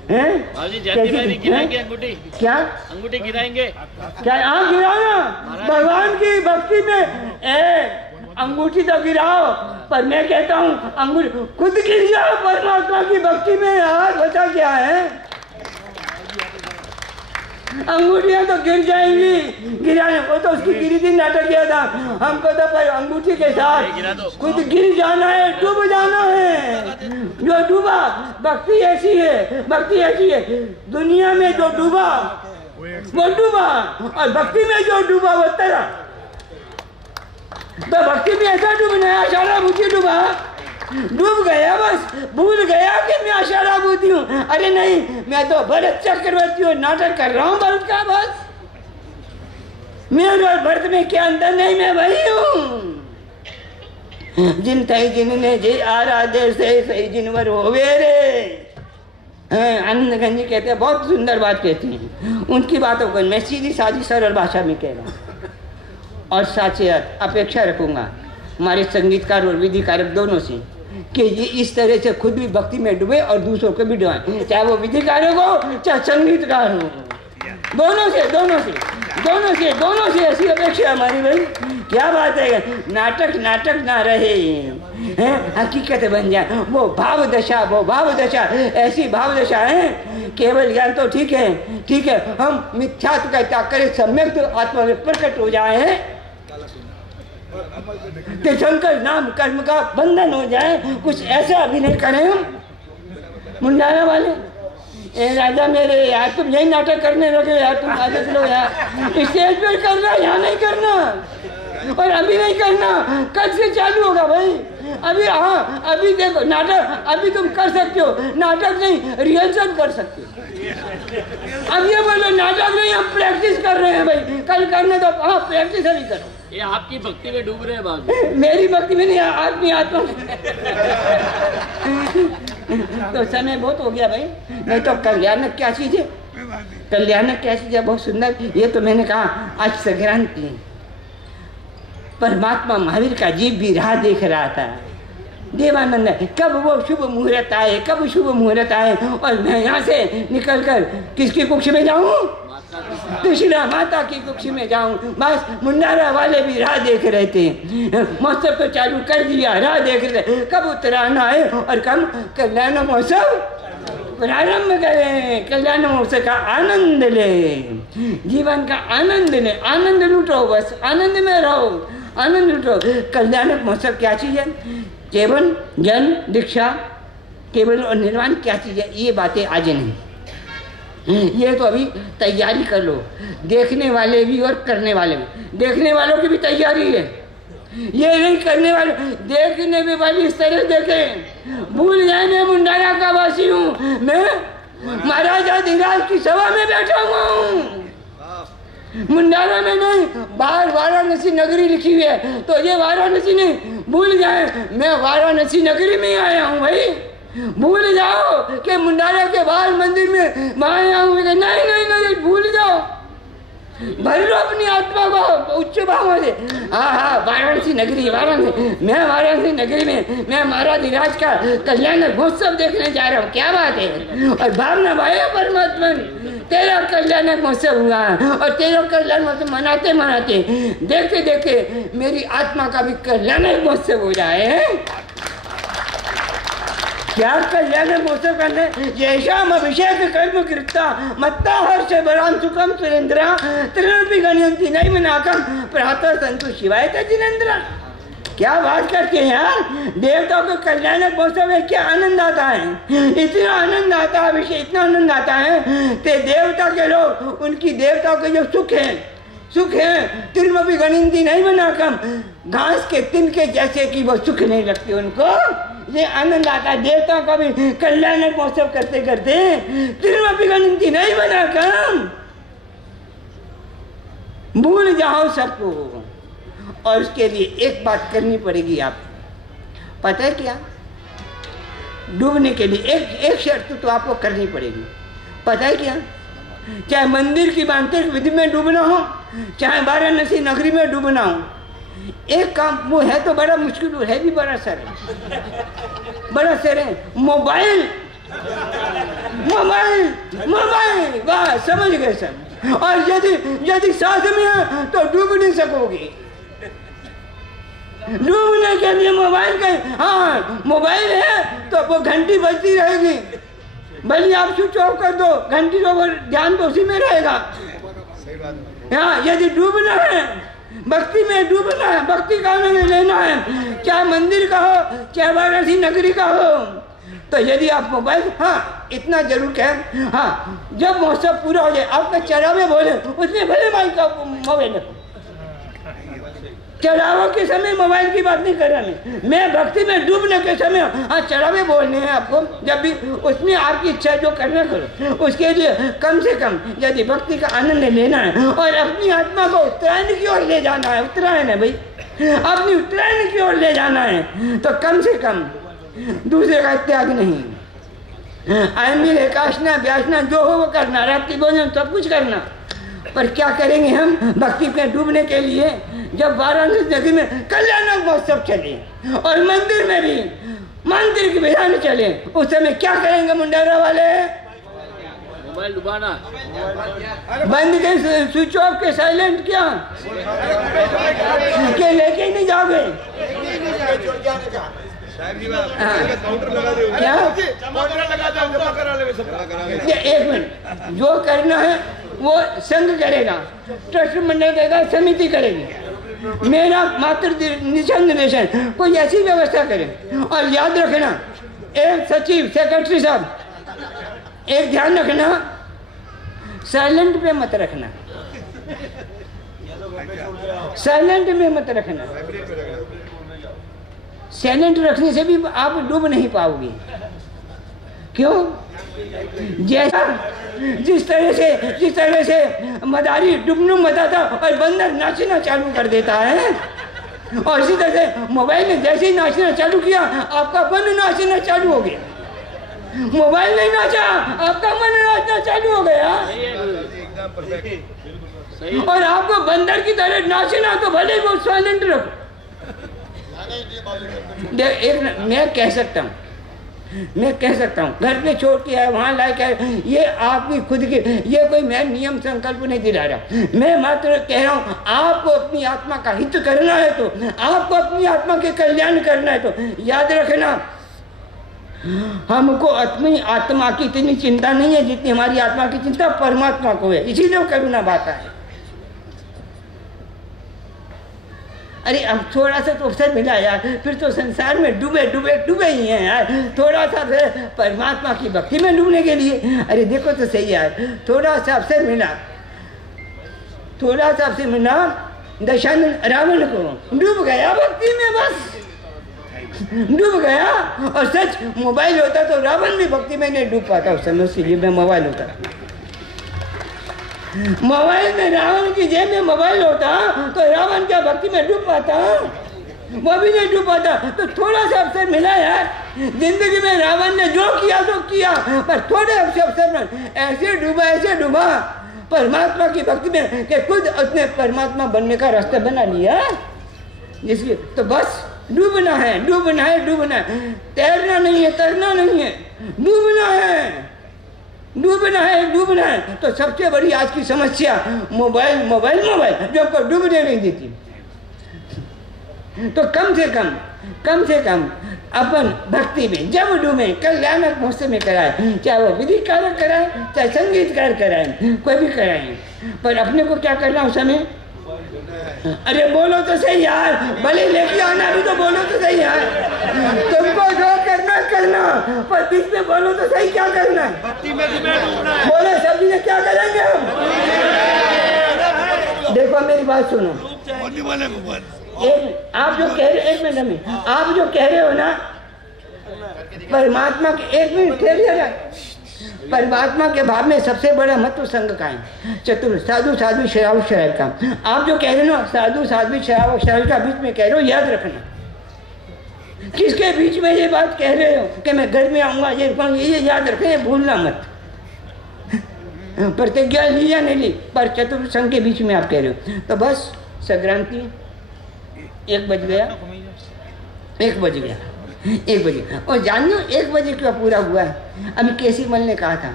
गिराएंगे अंगूठी? क्या अंगूठी गिराएंगे? क्या? हाँ गिराना, भगवान की भक्ति में अंगूठी तो गिराओ, पर मैं कहता हूँ अंगूठी खुद गिर जाओ परमात्मा की भक्ति में यार। बता क्या है, अंगूठियां तो गिर जाएंगी, गिराने वो तो उसकी गिरी थी, नाटक किया था। हमको तो पर अंगूठी के साथ खुद गिर जाना है, डूब जाना है। जो डूबा, भक्ति ऐसी है, भक्ति ऐसी है, दुनिया में जो डूबा वो डूबा, और भक्ति में जो डूबा वो तरा। तो भक्ति में ऐसा डूबना है, आशारा बुद्धि डूबा, डूब गया, बस भूल गया कि मैं आशारा बुद्धि हूँ। अरे नहीं, मैं तो भरत चक्रवर्ती हूँ, नाटक कर रहा हूँ भरत का। बस मेरे और भरत में क्या अंतर नहीं, मैं वही हूँ। जिन तई जिनने जे आराधे से सही जिनवर होवे रे। आनंद गंज जी कहते हैं, बहुत सुंदर बात कहती हैं। उनकी बातों को मैं सीधी सादी सरल भाषा में कह रहा हूँ, और साचे अपेक्षा रखूंगा हमारे संगीतकार और विधिकारक दोनों से कि ये इस तरह से खुद भी भक्ति में डूबे और दूसरों को भी डुबाएं, चाहे वो विधिकारक हो चाहे संगीतकार हो। दोनों से ऐसी अपेक्षा हमारी भाई। क्या बात है, नाटक नाटक ना रहे, हकीकत बन जाए। वो भाव दशा ऐसी भाव दशा है। केवल ज्ञान तो ठीक है, हम मिथ्यात्व का त्याग करें, सम्यक आत्मा में प्रकट हो जाए हैं, कि शंकर नाम कर्म का बंधन हो जाए। कुछ ऐसा अभिनय करें हम मुंडारा वाले। ए राजा मेरे यार, तुम यही नाटक करने लगे यार, तुम आगे चलो यार, स्टेज पर करना, यहाँ नहीं करना, और अभी नहीं करना, कल से चालू होगा भाई। अभी हाँ, अभी देखो नाटक, अभी तुम कर सकते हो, नाटक नहीं रिहर्सल कर सकते हो। अब ये बोलो नाटक नहीं, हम प्रैक्टिस कर रहे हैं भाई, कल करने दो। हाँ प्रैक्टिस अभी करो। ये आपकी भक्ति में डूब रहे हैं बाबू। मेरी भक्ति में नहीं, आदमी आत्मा। तो समय बहुत हो गया भाई। नहीं तो कल्याणक क्या चीज है, कल्याणक क्या चीज है, बहुत सुंदर। ये तो मैंने कहा आज संक्रांति, परमात्मा महावीर का जीव भी राह देख रहा था। देवानंद कब वो शुभ मुहूर्त आए, कब शुभ मुहूर्त आए और मैं यहाँ से निकलकर किसकी कुक्ष में जाऊँ? कृष्णा माता की कुक्ष में जाऊँ। बस मुंडारा वाले भी राह देख रहे थे। महोत्सव तो चालू कर दिया, राह देख रहे कब उत्तरायण आए और कब कल्याण महोत्सव प्रारंभ करें। कल्याण महोत्सव का आनंद ले, जीवन का आनंद ले, आनंद लूटो, बस आनंद में रहो, आनंद लूटो। कल्याण महोत्सव क्या चीज है? केवल जन्म दीक्षा केवल और निर्वाण क्या चीज है? ये बातें आज नहीं, ये तो अभी तैयारी कर लो। देखने वाले भी और करने वाले भी, देखने वालों की भी तैयारी है। ये नहीं करने वाले, देखने भी वाली इस तरह देखें, भूल जाए मैं मुंडारा का वासी हूँ, मैं महाराजा धीराज की सभा में बैठा हुआ हूँ। मुंडारा में नहीं, बाहर वाराणसी नगरी लिखी हुई है, तो ये वाराणसी नहीं, भूल जाए मैं वाराणसी नगरी में आया हूँ। भाई भूल जाओ कि मुंडारा के बाहर मंदिर में मैं आया हूँ। नहीं नहीं नहीं, भूल जाओ, भर लो अपनी आत्मा को उच्च भाव से। हाँ हाँ, वाराणसी नगरी, वाराणसी, मैं वाराणसी नगरी में मैं महाराज धीराज का कल्याण महोत्सव देखने जा रहा हूँ। क्या बात है? और भावना भाई परमात्मा तेरा कल्याण महोत्सव हुआ और तेरा कल्याण महोत्सव मनाते मनाते देखते देखते मेरी आत्मा का भी कल्याण महोत्सव हो जाए। क्या कल्याण महोत्सव करने? येषाम अभिषेक कर्म कृता मत्ता हर्ष बराम सुखम सुरेंद्रा त्रिनपि गणयन्ति नैव नाकम प्रातः संतु शिवाय जिनेंद्रा। क्या बात करते हैं यार, देवताओं को कल्याण महोत्सव में क्या आनंद आता है, इतना आनंद आता है, विषय इतना आनंद आता है कि देवता के लोग, उनकी देवताओं के जो सुख है तिलमपि गणयन्ति नैव नाकम, घास के तिनके जैसे कि वो सुख नहीं लगते उनको, ये आनंद आता है। देवताओं का भी कल्याण महोत्सव करते करते तिलमपि गणयन्ति नैव नाकम, भूल जाओ सबको। और उसके लिए एक बात करनी पड़ेगी, आप पता है क्या? डूबने के लिए एक शर्त तो आपको करनी पड़ेगी। पता है क्या? चाहे मंदिर की मांत्रिक विधि में डूबना हो, चाहे वाराणसी नगरी में डूबना हो, एक काम वो है तो बड़ा मुश्किल है, भी बड़ा सर है, बड़ा सर है। मोबाइल मोबाइल मोबाइल, वाह समझ गए सब। और यदि साथ में है तो डूब नहीं सकोगे। डूबने के लिए मोबाइल का, हाँ मोबाइल है तो वो घंटी बजती रहेगी, भले आप स्विच ऑफ कर दो, घंटी तो ध्यान तो उसी में रहेगा। हाँ, यदि डूबना है, भक्ति में डूबना है, भक्ति का आनंद लेना है, चाहे मंदिर का हो चाहे वाराणसी नगरी का हो, तो यदि आप मोबाइल, हाँ इतना जरूर कहें, हाँ जब महोत्सव पूरा हो जाए आपका चढ़ावे बोले उसमें भले माइक का मोबाइल, चढ़ावा के समय मोबाइल की बात नहीं कर रहा मैं भक्ति में डूबने के समय, हाँ चढ़ावे बोलने हैं आपको, जब भी उसमें आपकी इच्छा जो करना करो। उसके लिए कम से कम यदि भक्ति का आनंद लेना है और अपनी आत्मा को उत्तरायण की ओर ले जाना है, उत्तरायण है भाई, अपनी उत्तरायण की ओर ले जाना है, तो कम से कम दूसरे का त्याग नहीं, आयमिल एकाशना व्यासना जो हो वो करना, रात्रि भोजन सब कुछ करना। पर क्या करेंगे हम भक्ति में डूबने के लिए? जब वाराणसी नगरी में कल्याण महोत्सव चले और मंदिर में भी मंदिर की विधान चले, उस समय क्या करेंगे मुंडारा वाले? मोबाइल डुबाना, बंद के स्विच ऑफ के साइलेंट, क्या के लेके ही नहीं जाओगे? क्या एक मिनट, जो करना है वो संघ करेगा, ट्रस्ट मंडल करेगा, समिति करेगी, मेरा मात्र दिशा निर्देशन, कोई ऐसी व्यवस्था करे। और याद रखना, एक सचिव सेक्रेटरी साहब एक ध्यान रखना, साइलेंट पे मत रखना, साइलेंट में मत रखना। साइलेंट रखने से भी आप डूब नहीं पाओगे। क्यों? जैसा जिस तरह से मदारी डुबनू बताता और बंदर नाचना चालू कर देता है, और इसी तरह से मोबाइल ने जैसे ही नाचना चालू किया आपका मन नाचना चालू हो गया। मोबाइल नहीं नाचा, आपका मन नाचना चालू हो गया। और आपको बंदर की तरह नाचना तो भले वो साइलेंट रखो। मैं कह सकता हूँ घर पे छोड़ के आए, वहां लाके आए, ये आपकी खुद की, ये कोई मैं नियम संकल्प नहीं दिला रहा। मैं मात्र कह रहा हूँ आपको अपनी आत्मा का हित करना है तो, आपको अपनी आत्मा के कल्याण करना है तो याद रखना, हमको अपनी आत्मा की इतनी चिंता नहीं है जितनी हमारी आत्मा की चिंता परमात्मा को है। इसीलिए करुणा बात है। अरे अब थोड़ा सा तो अवसर मिला यार, फिर तो संसार में डूबे ही हैं यार। थोड़ा सा परमात्मा की भक्ति में डूबने के लिए, अरे देखो तो सही यार, थोड़ा सा अवसर मिला दशानन रावण को, डूब गया भक्ति में, बस डूब गया। और सच मोबाइल होता तो रावण भी भक्ति में नहीं डूब पाता उस समय, इसलिए मैं मोबाइल होता, मोबाइल में रावण की जेब में मोबाइल होता तो रावण क्या भक्ति में डूब पाता? वो भी नहीं डूब पाता। तो थोड़ा सा अवसर मिला यार जिंदगी में, रावण ने जो किया तो किया, पर थोड़े अवसर में ऐसे डूबा परमात्मा की भक्ति में कि खुद उसने परमात्मा बनने का रास्ता बना लिया। इसलिए तो बस डूबना है, तैरना नहीं है, तरना नहीं है, डूबना है। तो सबसे बड़ी आज की समस्या मोबाइल जो आपको डूबने नहीं देती। तो कम से कम अपन भक्ति में जब डूबे, कल्याणक महोत्सव में कराए, चाहे वो विधि कारक कराए, चाहे संगीतकार कराए, कोई भी कराए, पर अपने को क्या करना उस समय? अरे बोलो तो सही यार, भले लेके आना भी तो बोलो तो सही यार। तुमको जो करना, पर बीच में बोलो तो सही क्या करना है? बोलो सब्जी में क्या करेंगे हम? देखो मेरी बात सुनो, आप जो कह रहे, एक मिनट में, आप जो कह रहे हो ना परमात्मा के, एक मिनट ठहरिएगा, परमात्मा के भाव में सबसे बड़ा महत्व संघ का है, चतुर साधु शराब का। आप जो कह रहे हो ना साधु शराब का बीच में कह रहे हो, याद रखना किसके बीच में ये बात कह रहे हो कि मैं घर में आऊंगा, ये याद रखें, भूलना मत। प्रतिज्ञा ली या नहीं ली, पर चतुर संघ के बीच में आप कह रहे हो। तो बस संक्रांति 1 बज गया, और जान लो 1 बजे क्यों पूरा हुआ है? अभी केसी मल ने कहा था,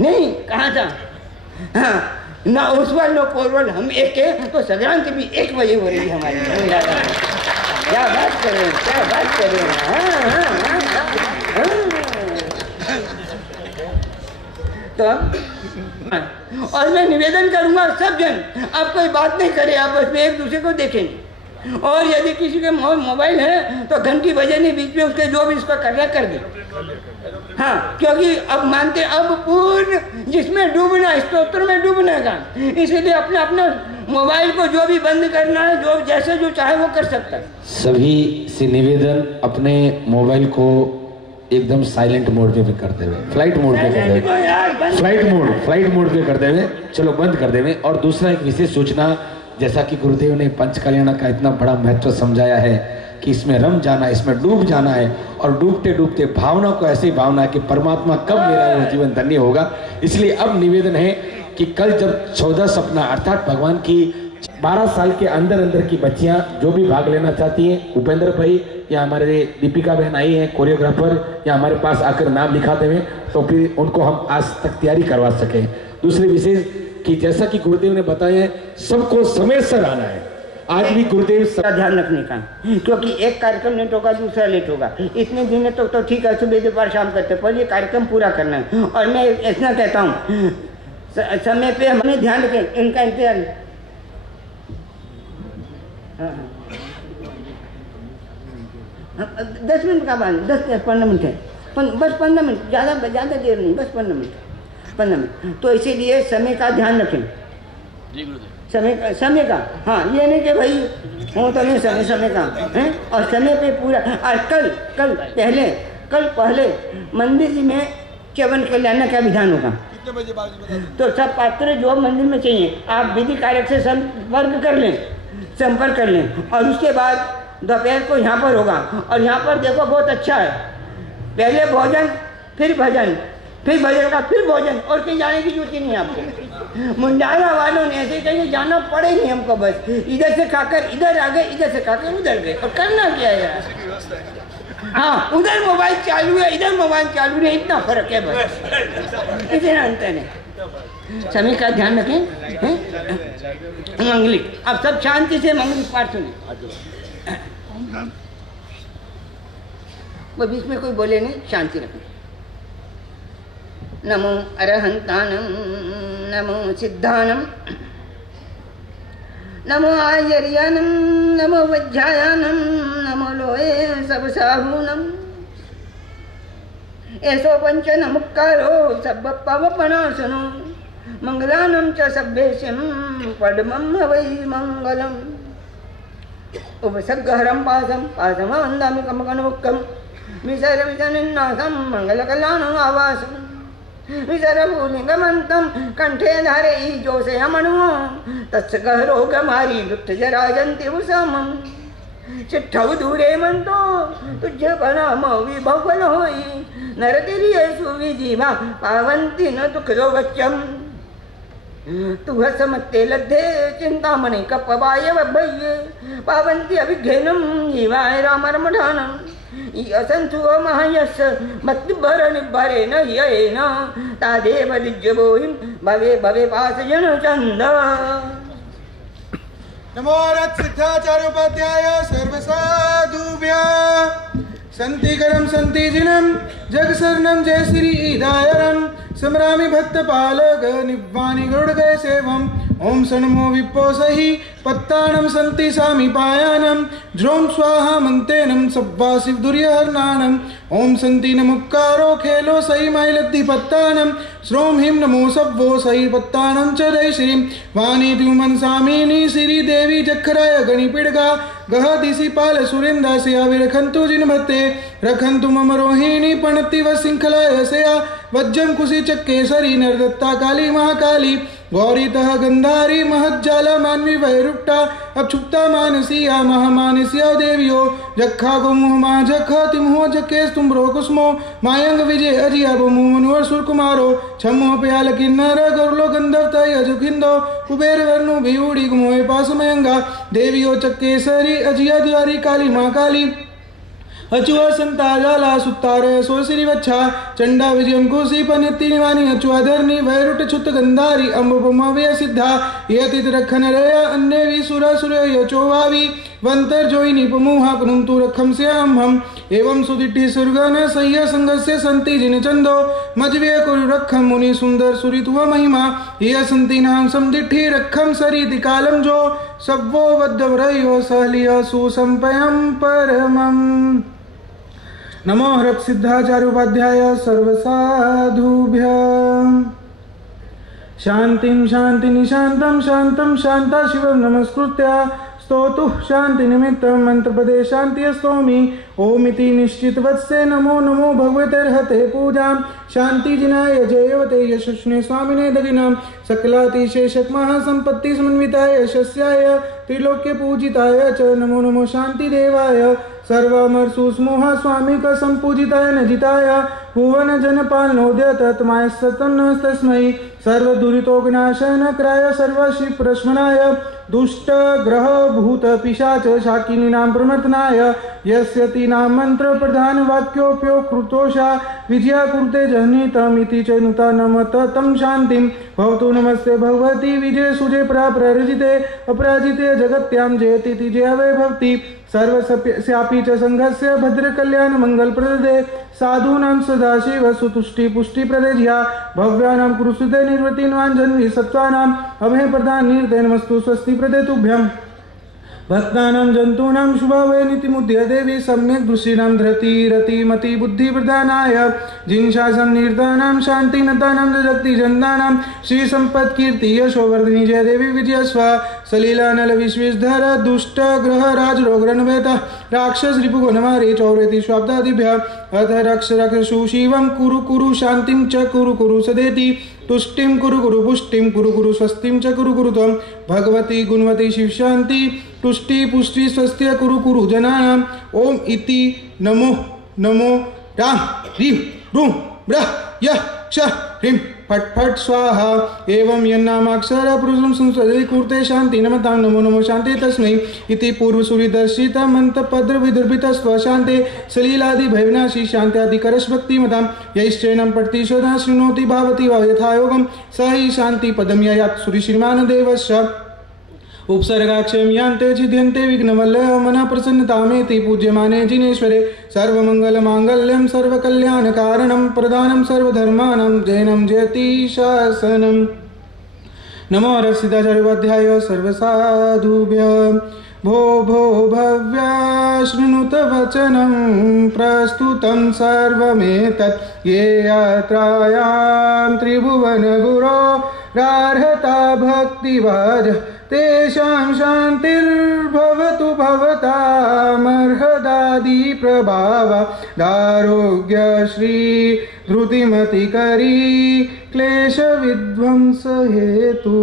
नहीं कहा था, हाँ, ना उर्सवल नो पोरवल, हम एक के, तो संक्रांति भी 1 बजे हो रही है हमारी। क्या बात कर रहे हैं, तो और मैं निवेदन करूंगा सब जन, आप कोई बात नहीं करे, आपस में एक दूसरे को देखें। और यदि किसी के मोबाइल है तो घंटी बजेनी बीच में, उसके जो भी इसका करना कर दे। हाँ, क्योंकि अब मानते, अब पूर्ण जिसमें डूबना, स्तोत्र में डूबना का, इसलिए अपना मोबाइल को जो भी बंद करना है, जो जैसे जो चाहे वो कर सकता है। सभी से निवेदन, अपने मोबाइल को एकदम साइलेंट मोड पे करते हुए, फ्लाइट मोड पे करते हुए, चलो बंद कर देवे। और दूसरा एक विशेष सूचना, जैसा कि गुरुदेव ने पंच कल्याण का इतना बड़ा महत्व समझाया है कि इसमें रम जाना, इसमें डूब जाना है, और डूबते डूबते भावना को ऐसी भावना है कि परमात्मा कब मेरा वो जीवन धन्य होगा। इसलिए अब निवेदन है कि कल जब 14 सपना अर्थात भगवान की 12 साल के अंदर की बच्चियां जो भी भाग लेना चाहती हैं, उपेंद्र भाई या हमारे दीपिका बहन आई हैं कोरियोग्राफर, या हमारे पास आकर नाम लिखाते हुए, तो फिर उनको हम आज तक तैयारी करवा सके। दूसरी विशेष कि जैसा कि गुरुदेव ने बताया है, सबको समय से आना है। आज भी गुरुदेव का ध्यान रखने का, क्योंकि एक कार्यक्रम लेट होगा, दूसरा लेट होगा। इतने दिन तो ठीक है, सुबह दोपहर शाम करते, पर ये कार्यक्रम पूरा करना है। और मैं ऐसा कहता हूँ, समय पे हमें ध्यान रखें, इनका इंतजार। हाँ, 10 मिनट का बाद, 10-15 मिनट है, बस 15 मिनट, ज़्यादा देर नहीं, बस 15 मिनट। तो इसीलिए समय का ध्यान रखें, समय का, हाँ, ये नहीं कि भाई हो तो नहीं, समय का है। और समय पे पूरा। और कल पहले मंदिर में च्यवन कल्याण का विधान होगा, तो सब पात्र जो मंदिर में चाहिए आप विधि कार्य से संपर्क कर लें। और उसके बाद दोपहर को यहाँ पर होगा। और यहाँ पर देखो बहुत अच्छा है, पहले भोजन, फिर भजन, फिर भजन का, फिर भोजन, और कहीं जाने की जरूरत नहीं है आपको। मुंडारा वालों ने ऐसे कहीं जाना पड़े नहीं हमको, बस इधर से खाकर इधर आ गए, इधर से खाकर उधर गए, और करना क्या है यार। हाँ, उधर मोबाइल चालू है, इधर मोबाइल चालू है, इतना फर्क है बस, इतना अंतर है। समय का ध्यान रखें। मंगलिक, अब सब शांति से मंगलिक पाठ सुने। वो बीच में कोई बोले नहीं, शांति रखें। नमो अरहंतानम, नमो सिद्धानम, नमो आयर्यानम, नमो वज्रायानम, नमो लोहे सब साहूनम। ऐसो पंच नमुक्कारो सब पवपनासनो, मंगलानम च सभ्येशम पद्मम वै मंगलम। उपसर्गहरम पासम पासमान्दामि कमकनमुक्कम, विसर्विसनिन्नासम मंगलकल्याणम आवासम। विसर्भूलिंगमंतम कंठे धारे जोसे अमणुओ, तस्य गहरोगमारी लुप्त जराजंति उसामम। चिट्ठव दूरे मंतो तुझ बनाम विभवन होई, नरतिरिये सुविजीवा पावंती न दुख रोगच्यम। तु हसमत्ते लद्धे चिंतामणि कपवाय भय्ये, पावंती अभिघ्नम जीवाय रामरमधानम। असंसु महयस मत्भर निभरे न येन, तादेव दिज्यबोहिं भवे भवे पासजन चंद। नमो रत्सिद्धाचार्योपाध्याय सर्वसाधुभ्यः। संतिकरं संतिजिनं जगशरणं जय श्री ईदायरं, समरामि भक्तपालक निव्वानि गरुडगय सेवम्। ओम सनमो विप्पोसहि पत्तानं सन्ति सामीपायानं, द्रों स्वाहा मंतेनं सब्वासिव दुर्यहरणानं। ओम सन्ति नमुक्कारो खेलो सहि माइलद्धि पत्तानं, श्रोम हिम नमो सब्वो सहि पत्तानं च जय श्रीं। वाणी द्युमन सामिनी श्री देवी जखराय गणिपिड़गा, गह दिशि पाल सुरेंदासी आविरखंतु जिन भत्ते। रखंतु मम रोहिणी पणति व सिंखलाय सया, वज्रम कुशी चक्केसरी नरदत्ता काली महाकाली। गौरीतः गंधारी महज्जाला मानवी वैरुक्टा, अक्षुप्ता मानसिया महामानसिया देवियो। जखा गो मुह मा जखा तिमुह जकेस तुम रो कुसुमो, मायंग विजय अजिया बो मुह मनुवर सुर कुमारो। छमो प्याल किन्नर गरुलो गंधर्व तय अजुखिंदो, कुबेर वर्णु भिऊड़ी गुमोए पास मयंगा। देवियो चक्केसरी अजिया द्वारी काली महाकाली। अचुआ संता जाला सुतारे सो श्री वच्छा, चंडा विजयम कुशी पनिति निवानी। अचुआ धरनी वैरुट छुत गंधारी, अम्बुपमव्य सिद्धा यतित रखन रेया। अन्य वि सुरा सुर यचोवावी, वंतर जोइनी पमुहा कुनुंतु रखम से हम। एवं सुदिट्ठि सुरगन सह्य संगस्य संति जिन चंदो, मजव्य कुरु रखम मुनि सुंदर सुरितुव महिमा। ये संति नाम समदिट्ठि रखम सरिति कालम जो, सब्वो वद्दवरयो सहलिय सुसंपयम परमम। नमो रत्सिद्धाचार्योपाध्याय सर्वसाधुभ्यः। शांतिं शांति निशांतं शांतं शांता शिवं नमस्कृत्य, स्तोतुः शांति निमित्तं मंत्रपदे शांति स्तोमि। ओमिति निश्चित वत्से नमो नमो भगवतेर्हते पूजां। शांति जिनाय जयवते यशस्विने स्वामिने दगिनां, सकलातिशेषक महासंपत्ति समन्विताय यशस्याय, त्रिलोक्य पूजिताय च नमो नमो शांति देवाय। सर्वमर सुस्मोह स्वामी का संपूजिताय नजिताय, भुवन जनपालनोदय तत्माय सतम नमस्तस्मै। सर्वदुरितोगनाशन क्राय सर्वश्री प्रश्मनाय, दुष्ट ग्रह भूत पिशाच शाकिनीनां प्रमथनाय। यस्य तीनां मंत्र प्रधान वाक्योप्यो कृतोषा, विजया कुरुते जनितमिति च नुता नमत तं शांतिं। भवतु नमस्ते भगवती विजय सुजय प्ररजिते, अपराजिते जगत्यां जयति जया वै भवति। सर्वस्यापि च संघस्य भद्र कल्याण मंगल प्रदे, साधूनां सदाशिव सुतुष्टि पुष्टि प्रदेज्या। भव्यानां कुरुसुते निर्वृतिन्वाञ्जन्वी सत्त्वानां, अभय प्रदान निर्दय नमस्तु स्वस्ति प्रदे तुभ्यम्। भक्तानां जंतूनां शुभावय नीतिमुद्य देवी, सम्यक् दृष्टीनां धृति रति मति बुद्धि प्रदानाय। जिनशासं निर्दानां शांति नतानां जगति जन्दानां, श्री संपत् कीर्ति यशोवर्धिनी जय देवी विजय स्वा। सलीला नल विश्वेशधर दुष्ट ग्रह राज रोग रणवेता, राक्षस रिपुगुणमारी चौरेति स्वाब्दादिभ्य। अथ रक्ष रक्षसु शिवं कुरु कुरु शांतिं च कुरु कुरु सदेति। तुष्टिं कुरु कुरु पुष्टिं कुरु कुरु स्वस्तिं च कुरु कुरु त्वं। भगवती गुणवती शिव शांति तुष्टि पुष्टि स्वस्त्य कुरु कुरु जनानां। ओम इति नमो नमो राम ह्रीं रूं ब्रह् यः क्षः ह्रीं फट् फट् स्वाहा एवं यन्नामाक्षर पुरुषं संस्कृते कुर्ते शान्ति नमतां नमो नमो शान्ति तस्मै इति पूर्वसूरिदर्शित मंत्रपद्र विदर्भित स्वशान्ते सलीलादि भयविनाशी शान्त्यादि करशभक्तिमतां यैश्चैनं पठति सदा शृणोति भावति वा यथायोगं स हि शान्ति पदं यायात् सूरि श्रीमान देवस्य उपसर्गाक्षयं यान्ते छिद्यन्ते विघ्नवल्लभ मनः प्रसन्नतामेति पूज्यमाने जिनेश्वरे सर्वमङ्गलमाङ्गल्यं सर्वकल्याणकारणं प्रदानं सर्वधर्माणां जैनं जयति शासनम् नमो रसिदाचार्योपाध्याय सर्वसाधुभ्यः भो भो भव्या शृणुत वचनं प्रस्तुतं सर्वमेतत् ये यात्रायां त्रिभुवनगुरो रार्हता भक्तिभाज तेषां शान्तिर्भवतु भवतामर्हदादि प्रभाव दारोग्य श्री धृतिमतिकरी क्लेश विध्वंस हेतु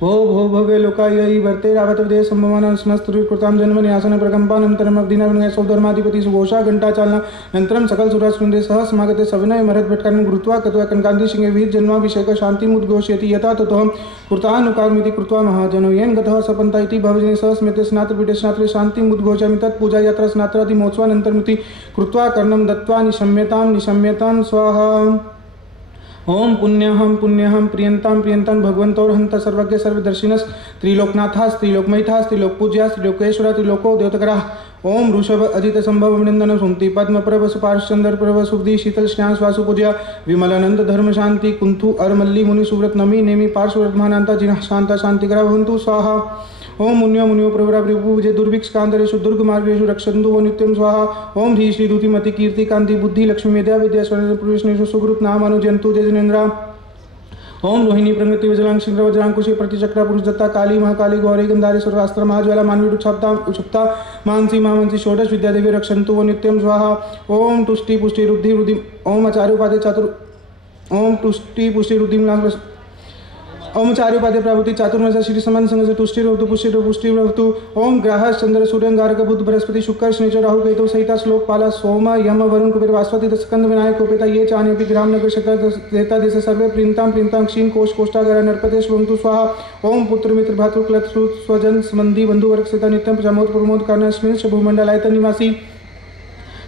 भो भो भव्य लोकाय वर्ते रावतवदे संभवानां समस्तकृतां जन्मन्यासन प्रकम्पानन्तरम् अवधिनाविनय सौधर्माधिपति सुघोषा घंटा चालना अनन्तरं सकल सुरासुन्दे सह समागते सविनय महत् भट्टकान् गुरुत्वा कत्वा कनकान्ति सिंहे वीर जन्माभिषेक शान्तिमुद्घोषयति यथा ततोऽहं कृतानुकार्मिति कृत्वा महाजनो येन गतः सपन्ता इति भवजने सह स्मृते स्नात्रपीठे स्नात्रे शान्तिमुद्घोषयामि तत्पूजा यात्रा स्नात्रादि महोत्सवानन्तरमिति कृत्वा कर्णं दत्त्वा निशम्यतां स्वाहा ओम पुण्यहं प्रियंतां भगवन्तोर्हंत सर्वज्ञ सर्वदर्शिनस् त्रिलोकनाथास् त्रिलोकमयिथास् त्रिलोकपूज्यास् त्रिलोकेश्वरः त्रिलोको देवतकरः ओम ऋषभ अजित संभव वृंदन सुमति पद्मप्रभ सुपार्श्चंद्र प्रभ सुब्धि शीतल श्यास वासु पूज्या विमलानंद धर्म शांति कुंथु अरमल्ली मुनि सुव्रत नमी नेमी पार्श्ववर्धमानांता जिन्ह शांता शांतिकरा भवन्तु स्वाहा ओम मुन्यो मुनियो प्रवरा प्रभु विजय दुर्भिक्ष कांतरेषु दुर्ग मार्गेषु रक्षन्तु वो नित्यं स्वाहा ओम धी श्री दूतिमति कीर्ति कांति बुद्धि लक्ष्मी मेधा विद्या स्वर्ण प्रवेशनेषु सुकृत नाम अनुजंतु जय जनेन्द्रा ओम रोहिणी प्रगति वज्रांग शिंद्र वज्रांकुशी प्रतिचक्र पुरुष दत्ता काली महाकाली गौरी गंधारी सर्वास्त्र महाज्वाला मानवी उक्षप्ता मानसी मामंसी षोडश विद्यादेवी रक्षन्तु वो नित्यं स्वाहा ओम तुष्टि पुष्टि रुद्धि रुद्धि ओम आचार्य उपाधि चातुर ओम तुष्टि पुष्टि रुद्धि ओम चारुपादे प्रभुति चातुर्मास श्री समान संग से तुष्टि रोधु पुष्टि रोधु ओम ग्रह चंद्र सूर्य गारक बुध बृहस्पति शुक्र शनिचर राहु केतु सहिता श्लोक पाला सोम यम वरुण कुबेर वास्वती स्कंद विनायक उपेता ये चान्य ग्राम नगर क्षेत्र देता देश सर्वे प्रींतां क्षीण कोश कोष्ठागर नरपते स्वंतु स्वाहा ओम पुत्र मित्र भातृ क्लत स्वजन संबंधी बंधु वर्ग सहित नित्यं प्रमोद प्रमोद कारण स्मृत भूमंडलायत निवासी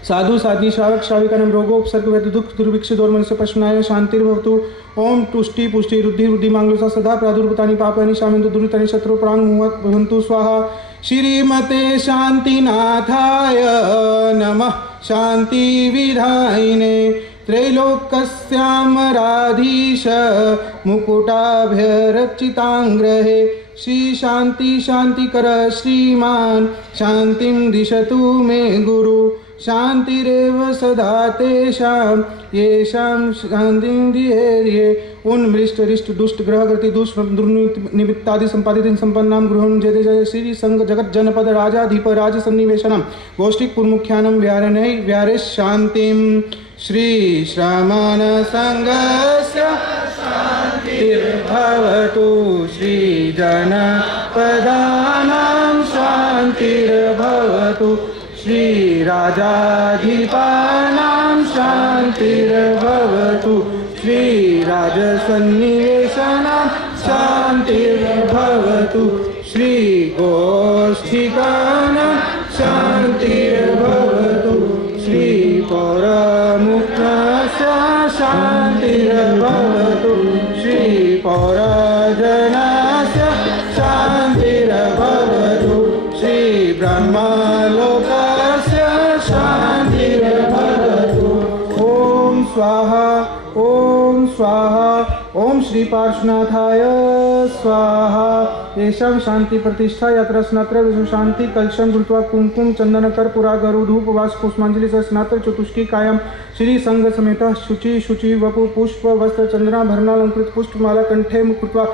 साधु साध्वी श्रावक श्राविकानां रोगो उपसर्ग वेद दुख दुर्भिक्ष दोर्मनस्य पश्मनाय शांतिर्भवतु ओम तुष्टि पुष्टि रुद्धि रुद्धि मांगलसा सदा प्रादुर्भूतानि पापानि शामन्तु दुरितानि शत्रु प्रांग मुहत भवन्तु स्वाहा श्रीमते शांतिनाथाय नमः शांति विधायिने त्रैलोक्यस्यामराधीश मुकुटाभ्यरचितांग्रहे श्री शांति शांतिकर श्रीमान शांतिं दिशतु मे गुरु शांतिरेव सदा तेषां येषां शान्तिं ध्येये उन्मृष्ट रिष्ट दुष्ट ग्रहगति दुष्निमित्तादि संपादित संपन्नां गृहं जय जय श्री संघ जगत जनपद राजाधिप राज सन्निवेशनम गोष्ठिक पुरमुख्यानं व्यारणै व्यारे शांतिं श्री श्रामण संघस्य शान्तिर्भवतु श्री जनपदानां शान्तिर्भवतु श्री राजाधिपानां शान्तिर्भवतु श्री राजसन्निवेशनां शान्तिर्भवतु श्री गोष्ठिकानां शान्तिर्भवतु श्री पौरमुख्यस्य शान्तिर्भवतु श्री पौरजनस्य शान्तिर्भवतु श्री ब्रह्मलोकस्य शान्तिर्भवतु ओम स्वाहा ओम स्वाहा ओम श्री पार्श्वनाथाय स्वाहा येषां शांति प्रतिष्ठा यात्रा स्नात्र विष्णु शांति कलशम गुरुत्वा कुमकुम चंदन कर पुरा गरु धूप वास पुष्पांजलि सह स्नात्र चतुष्की कायम श्री संघ समेत शुचि शुचि वपु पुष्प वस्त्र चंद्राभरणालंकृत पुष्पमाला कंठे मुकुत्वा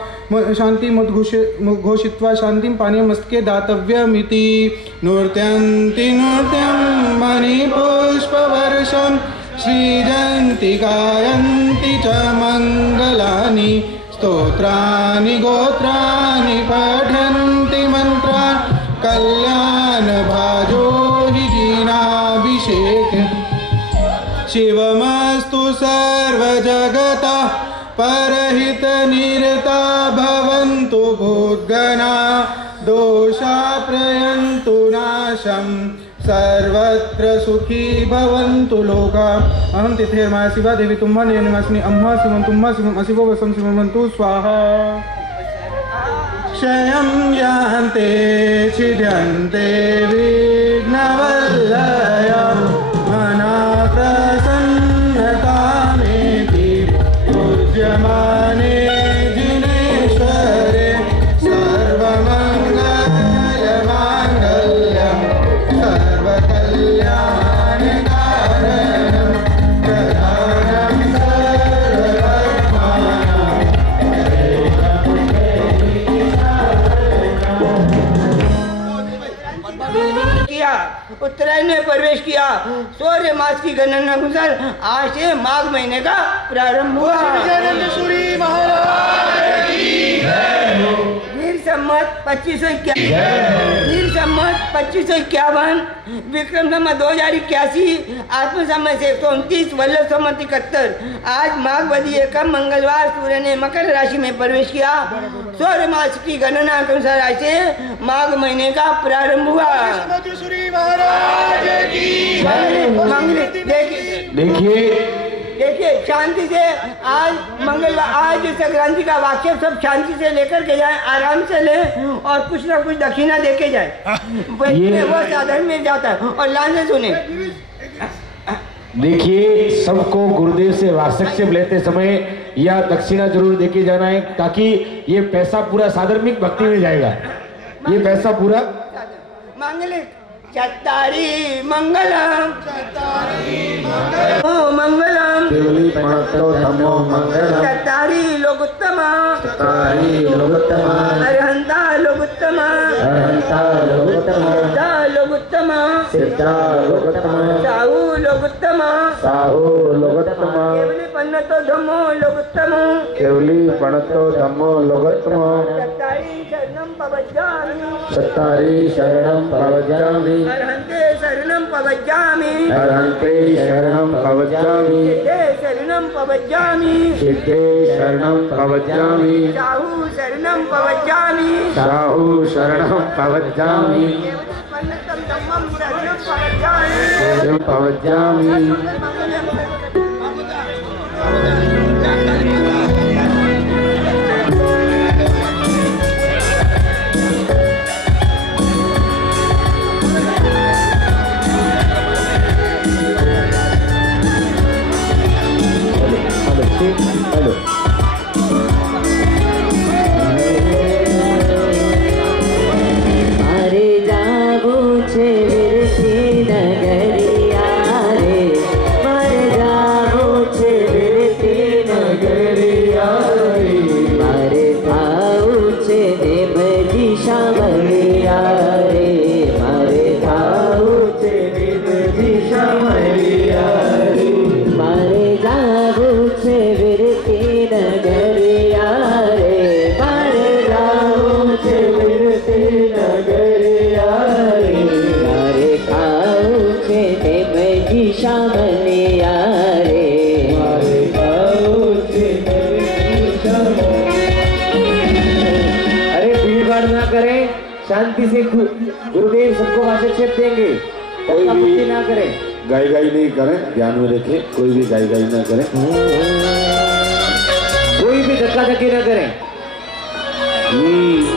शांति मद्घोषित्वा शांतिं पानीयं मस्तके दातव्यमिति नूर्त्यन्ति नूर्त्यं मणिपुष्पवर्षं श्रीजन्ति गायन्ति च मङ्गलानि स्तोत्राणि गोत्राणि पठन्ति मन्त्रान् कल्याणभाजो हि जीनाभिषेके शिवमस्तु स सर्वजगतः परहितनिरता भवन्तु भूद्गणा दोषा प्रयन्तु नाशम् सर्वत्र सुखी भवन्तु लोका। अहं तिथेर्माया शिवा देवी तुम्हा नियमस्मि अम्मा शिवं तुम्हा शिवम् अशिवो वसं शिवन्तु स्वाहा। क्षयं यान्ते छिद्यन्ते विघ्नवल्लया मना प्रसन्नतामेति पूज्यमाने जिनेश्वरे सर्वमङ्गलमाङ्गल्यं सर्वकल्याणकारणं प्रधानं किया उत्तरायण में प्रवेश किया। सूर्य मास की गणना अनुसार आज से माघ महीने का प्रारंभ हुआ। वीर सम्मत 2551 विक्रम सम्मत 2081 आत्म सम्मत 129 वल्लभ सम्मत 71। आज माघ वधी एकम मंगलवार सूर्य ने मकर राशि में प्रवेश किया। सूर्य मास की गणना के अनुसार आज से माघ महीने का प्रारंभ हुआ। देखिए शांति से आज मंगलवार, आज संक्रांति का वाक्य सब शांति से लेकर के जाए, आराम से ले और कुछ ना कुछ दक्षिणा दे के जाए। वो साधन में जाता है और लाइन से सुने। देखिए सबको गुरुदेव से वास्तव लेते समय या दक्षिणा जरूर देके जाना है, ताकि ये पैसा पूरा साधर्मिक भक्ति में जाएगा। ये पैसा पूरा मांगलिक चत्तारी मंगलम मंगलम चत्तारी लोकोत्तम अरहंता लोकोत्तम साहु लोकोत्तम केवली पन्नतो धम्मो लोकोत्तम चत्तारी शरणं प्रवज्जामि अरहन्ते शरणं प्रवज्जामि सिद्धे शरणं प्रवज्जामि साहु शरणं प्रवज्जामि पन्नतं धम्मं शरणं प्रवज्जामि। शांति से गुरुदेव सबको आशीर्वाद देंगे। कोई भी ना करें, गाई नहीं करें, ध्यान में रखें। कोई भी गाई ना करें, कोई भी धक्का धक्की ना करें।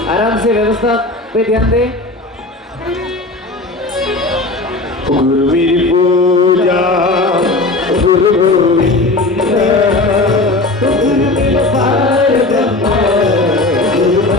आराम से व्यवस्था पे ध्यान दें। गुरुवीर पूजा गुरु गोविंद गुरुवीर पार ब्रह्म गुरु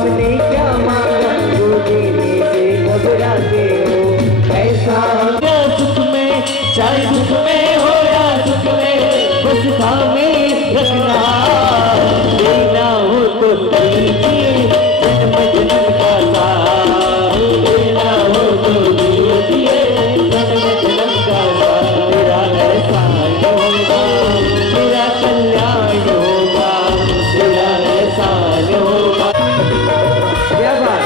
हमने क्या मांगा जो देने से घबराते हो ऐसा सुख में चाहे दुख में हो या सुख में बस थामे रखना देना हो तो दीजिए जन्म जन्म का साथ देना हो तो दीजिए जन्म जन्म का साथ मेरा एहसान होगा मेरा कल्याण होगा मेरा एहसान होगा। क्या बात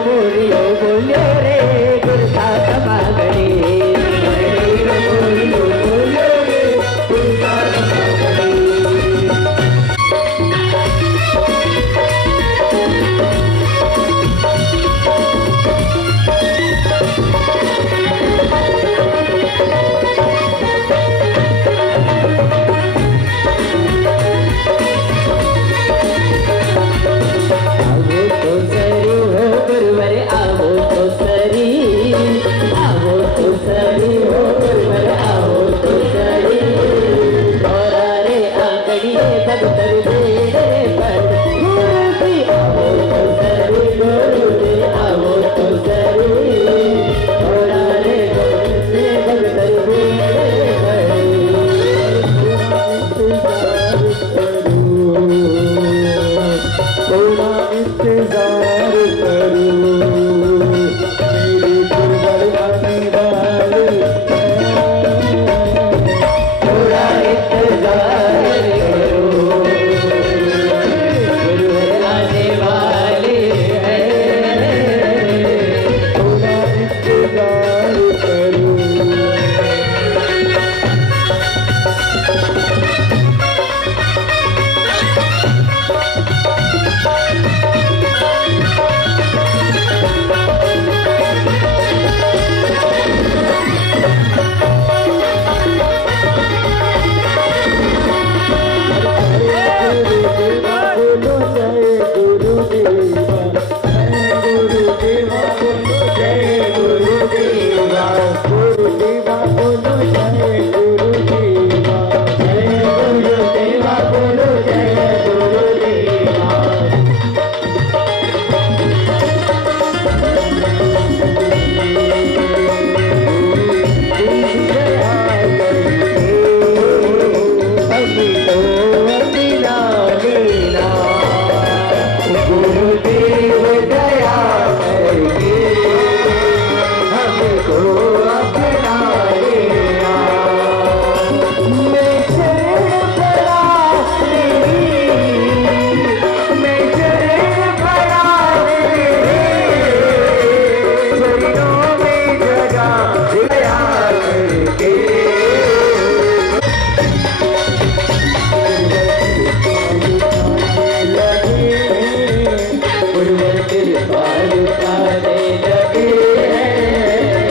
बोलियो रे गुरसा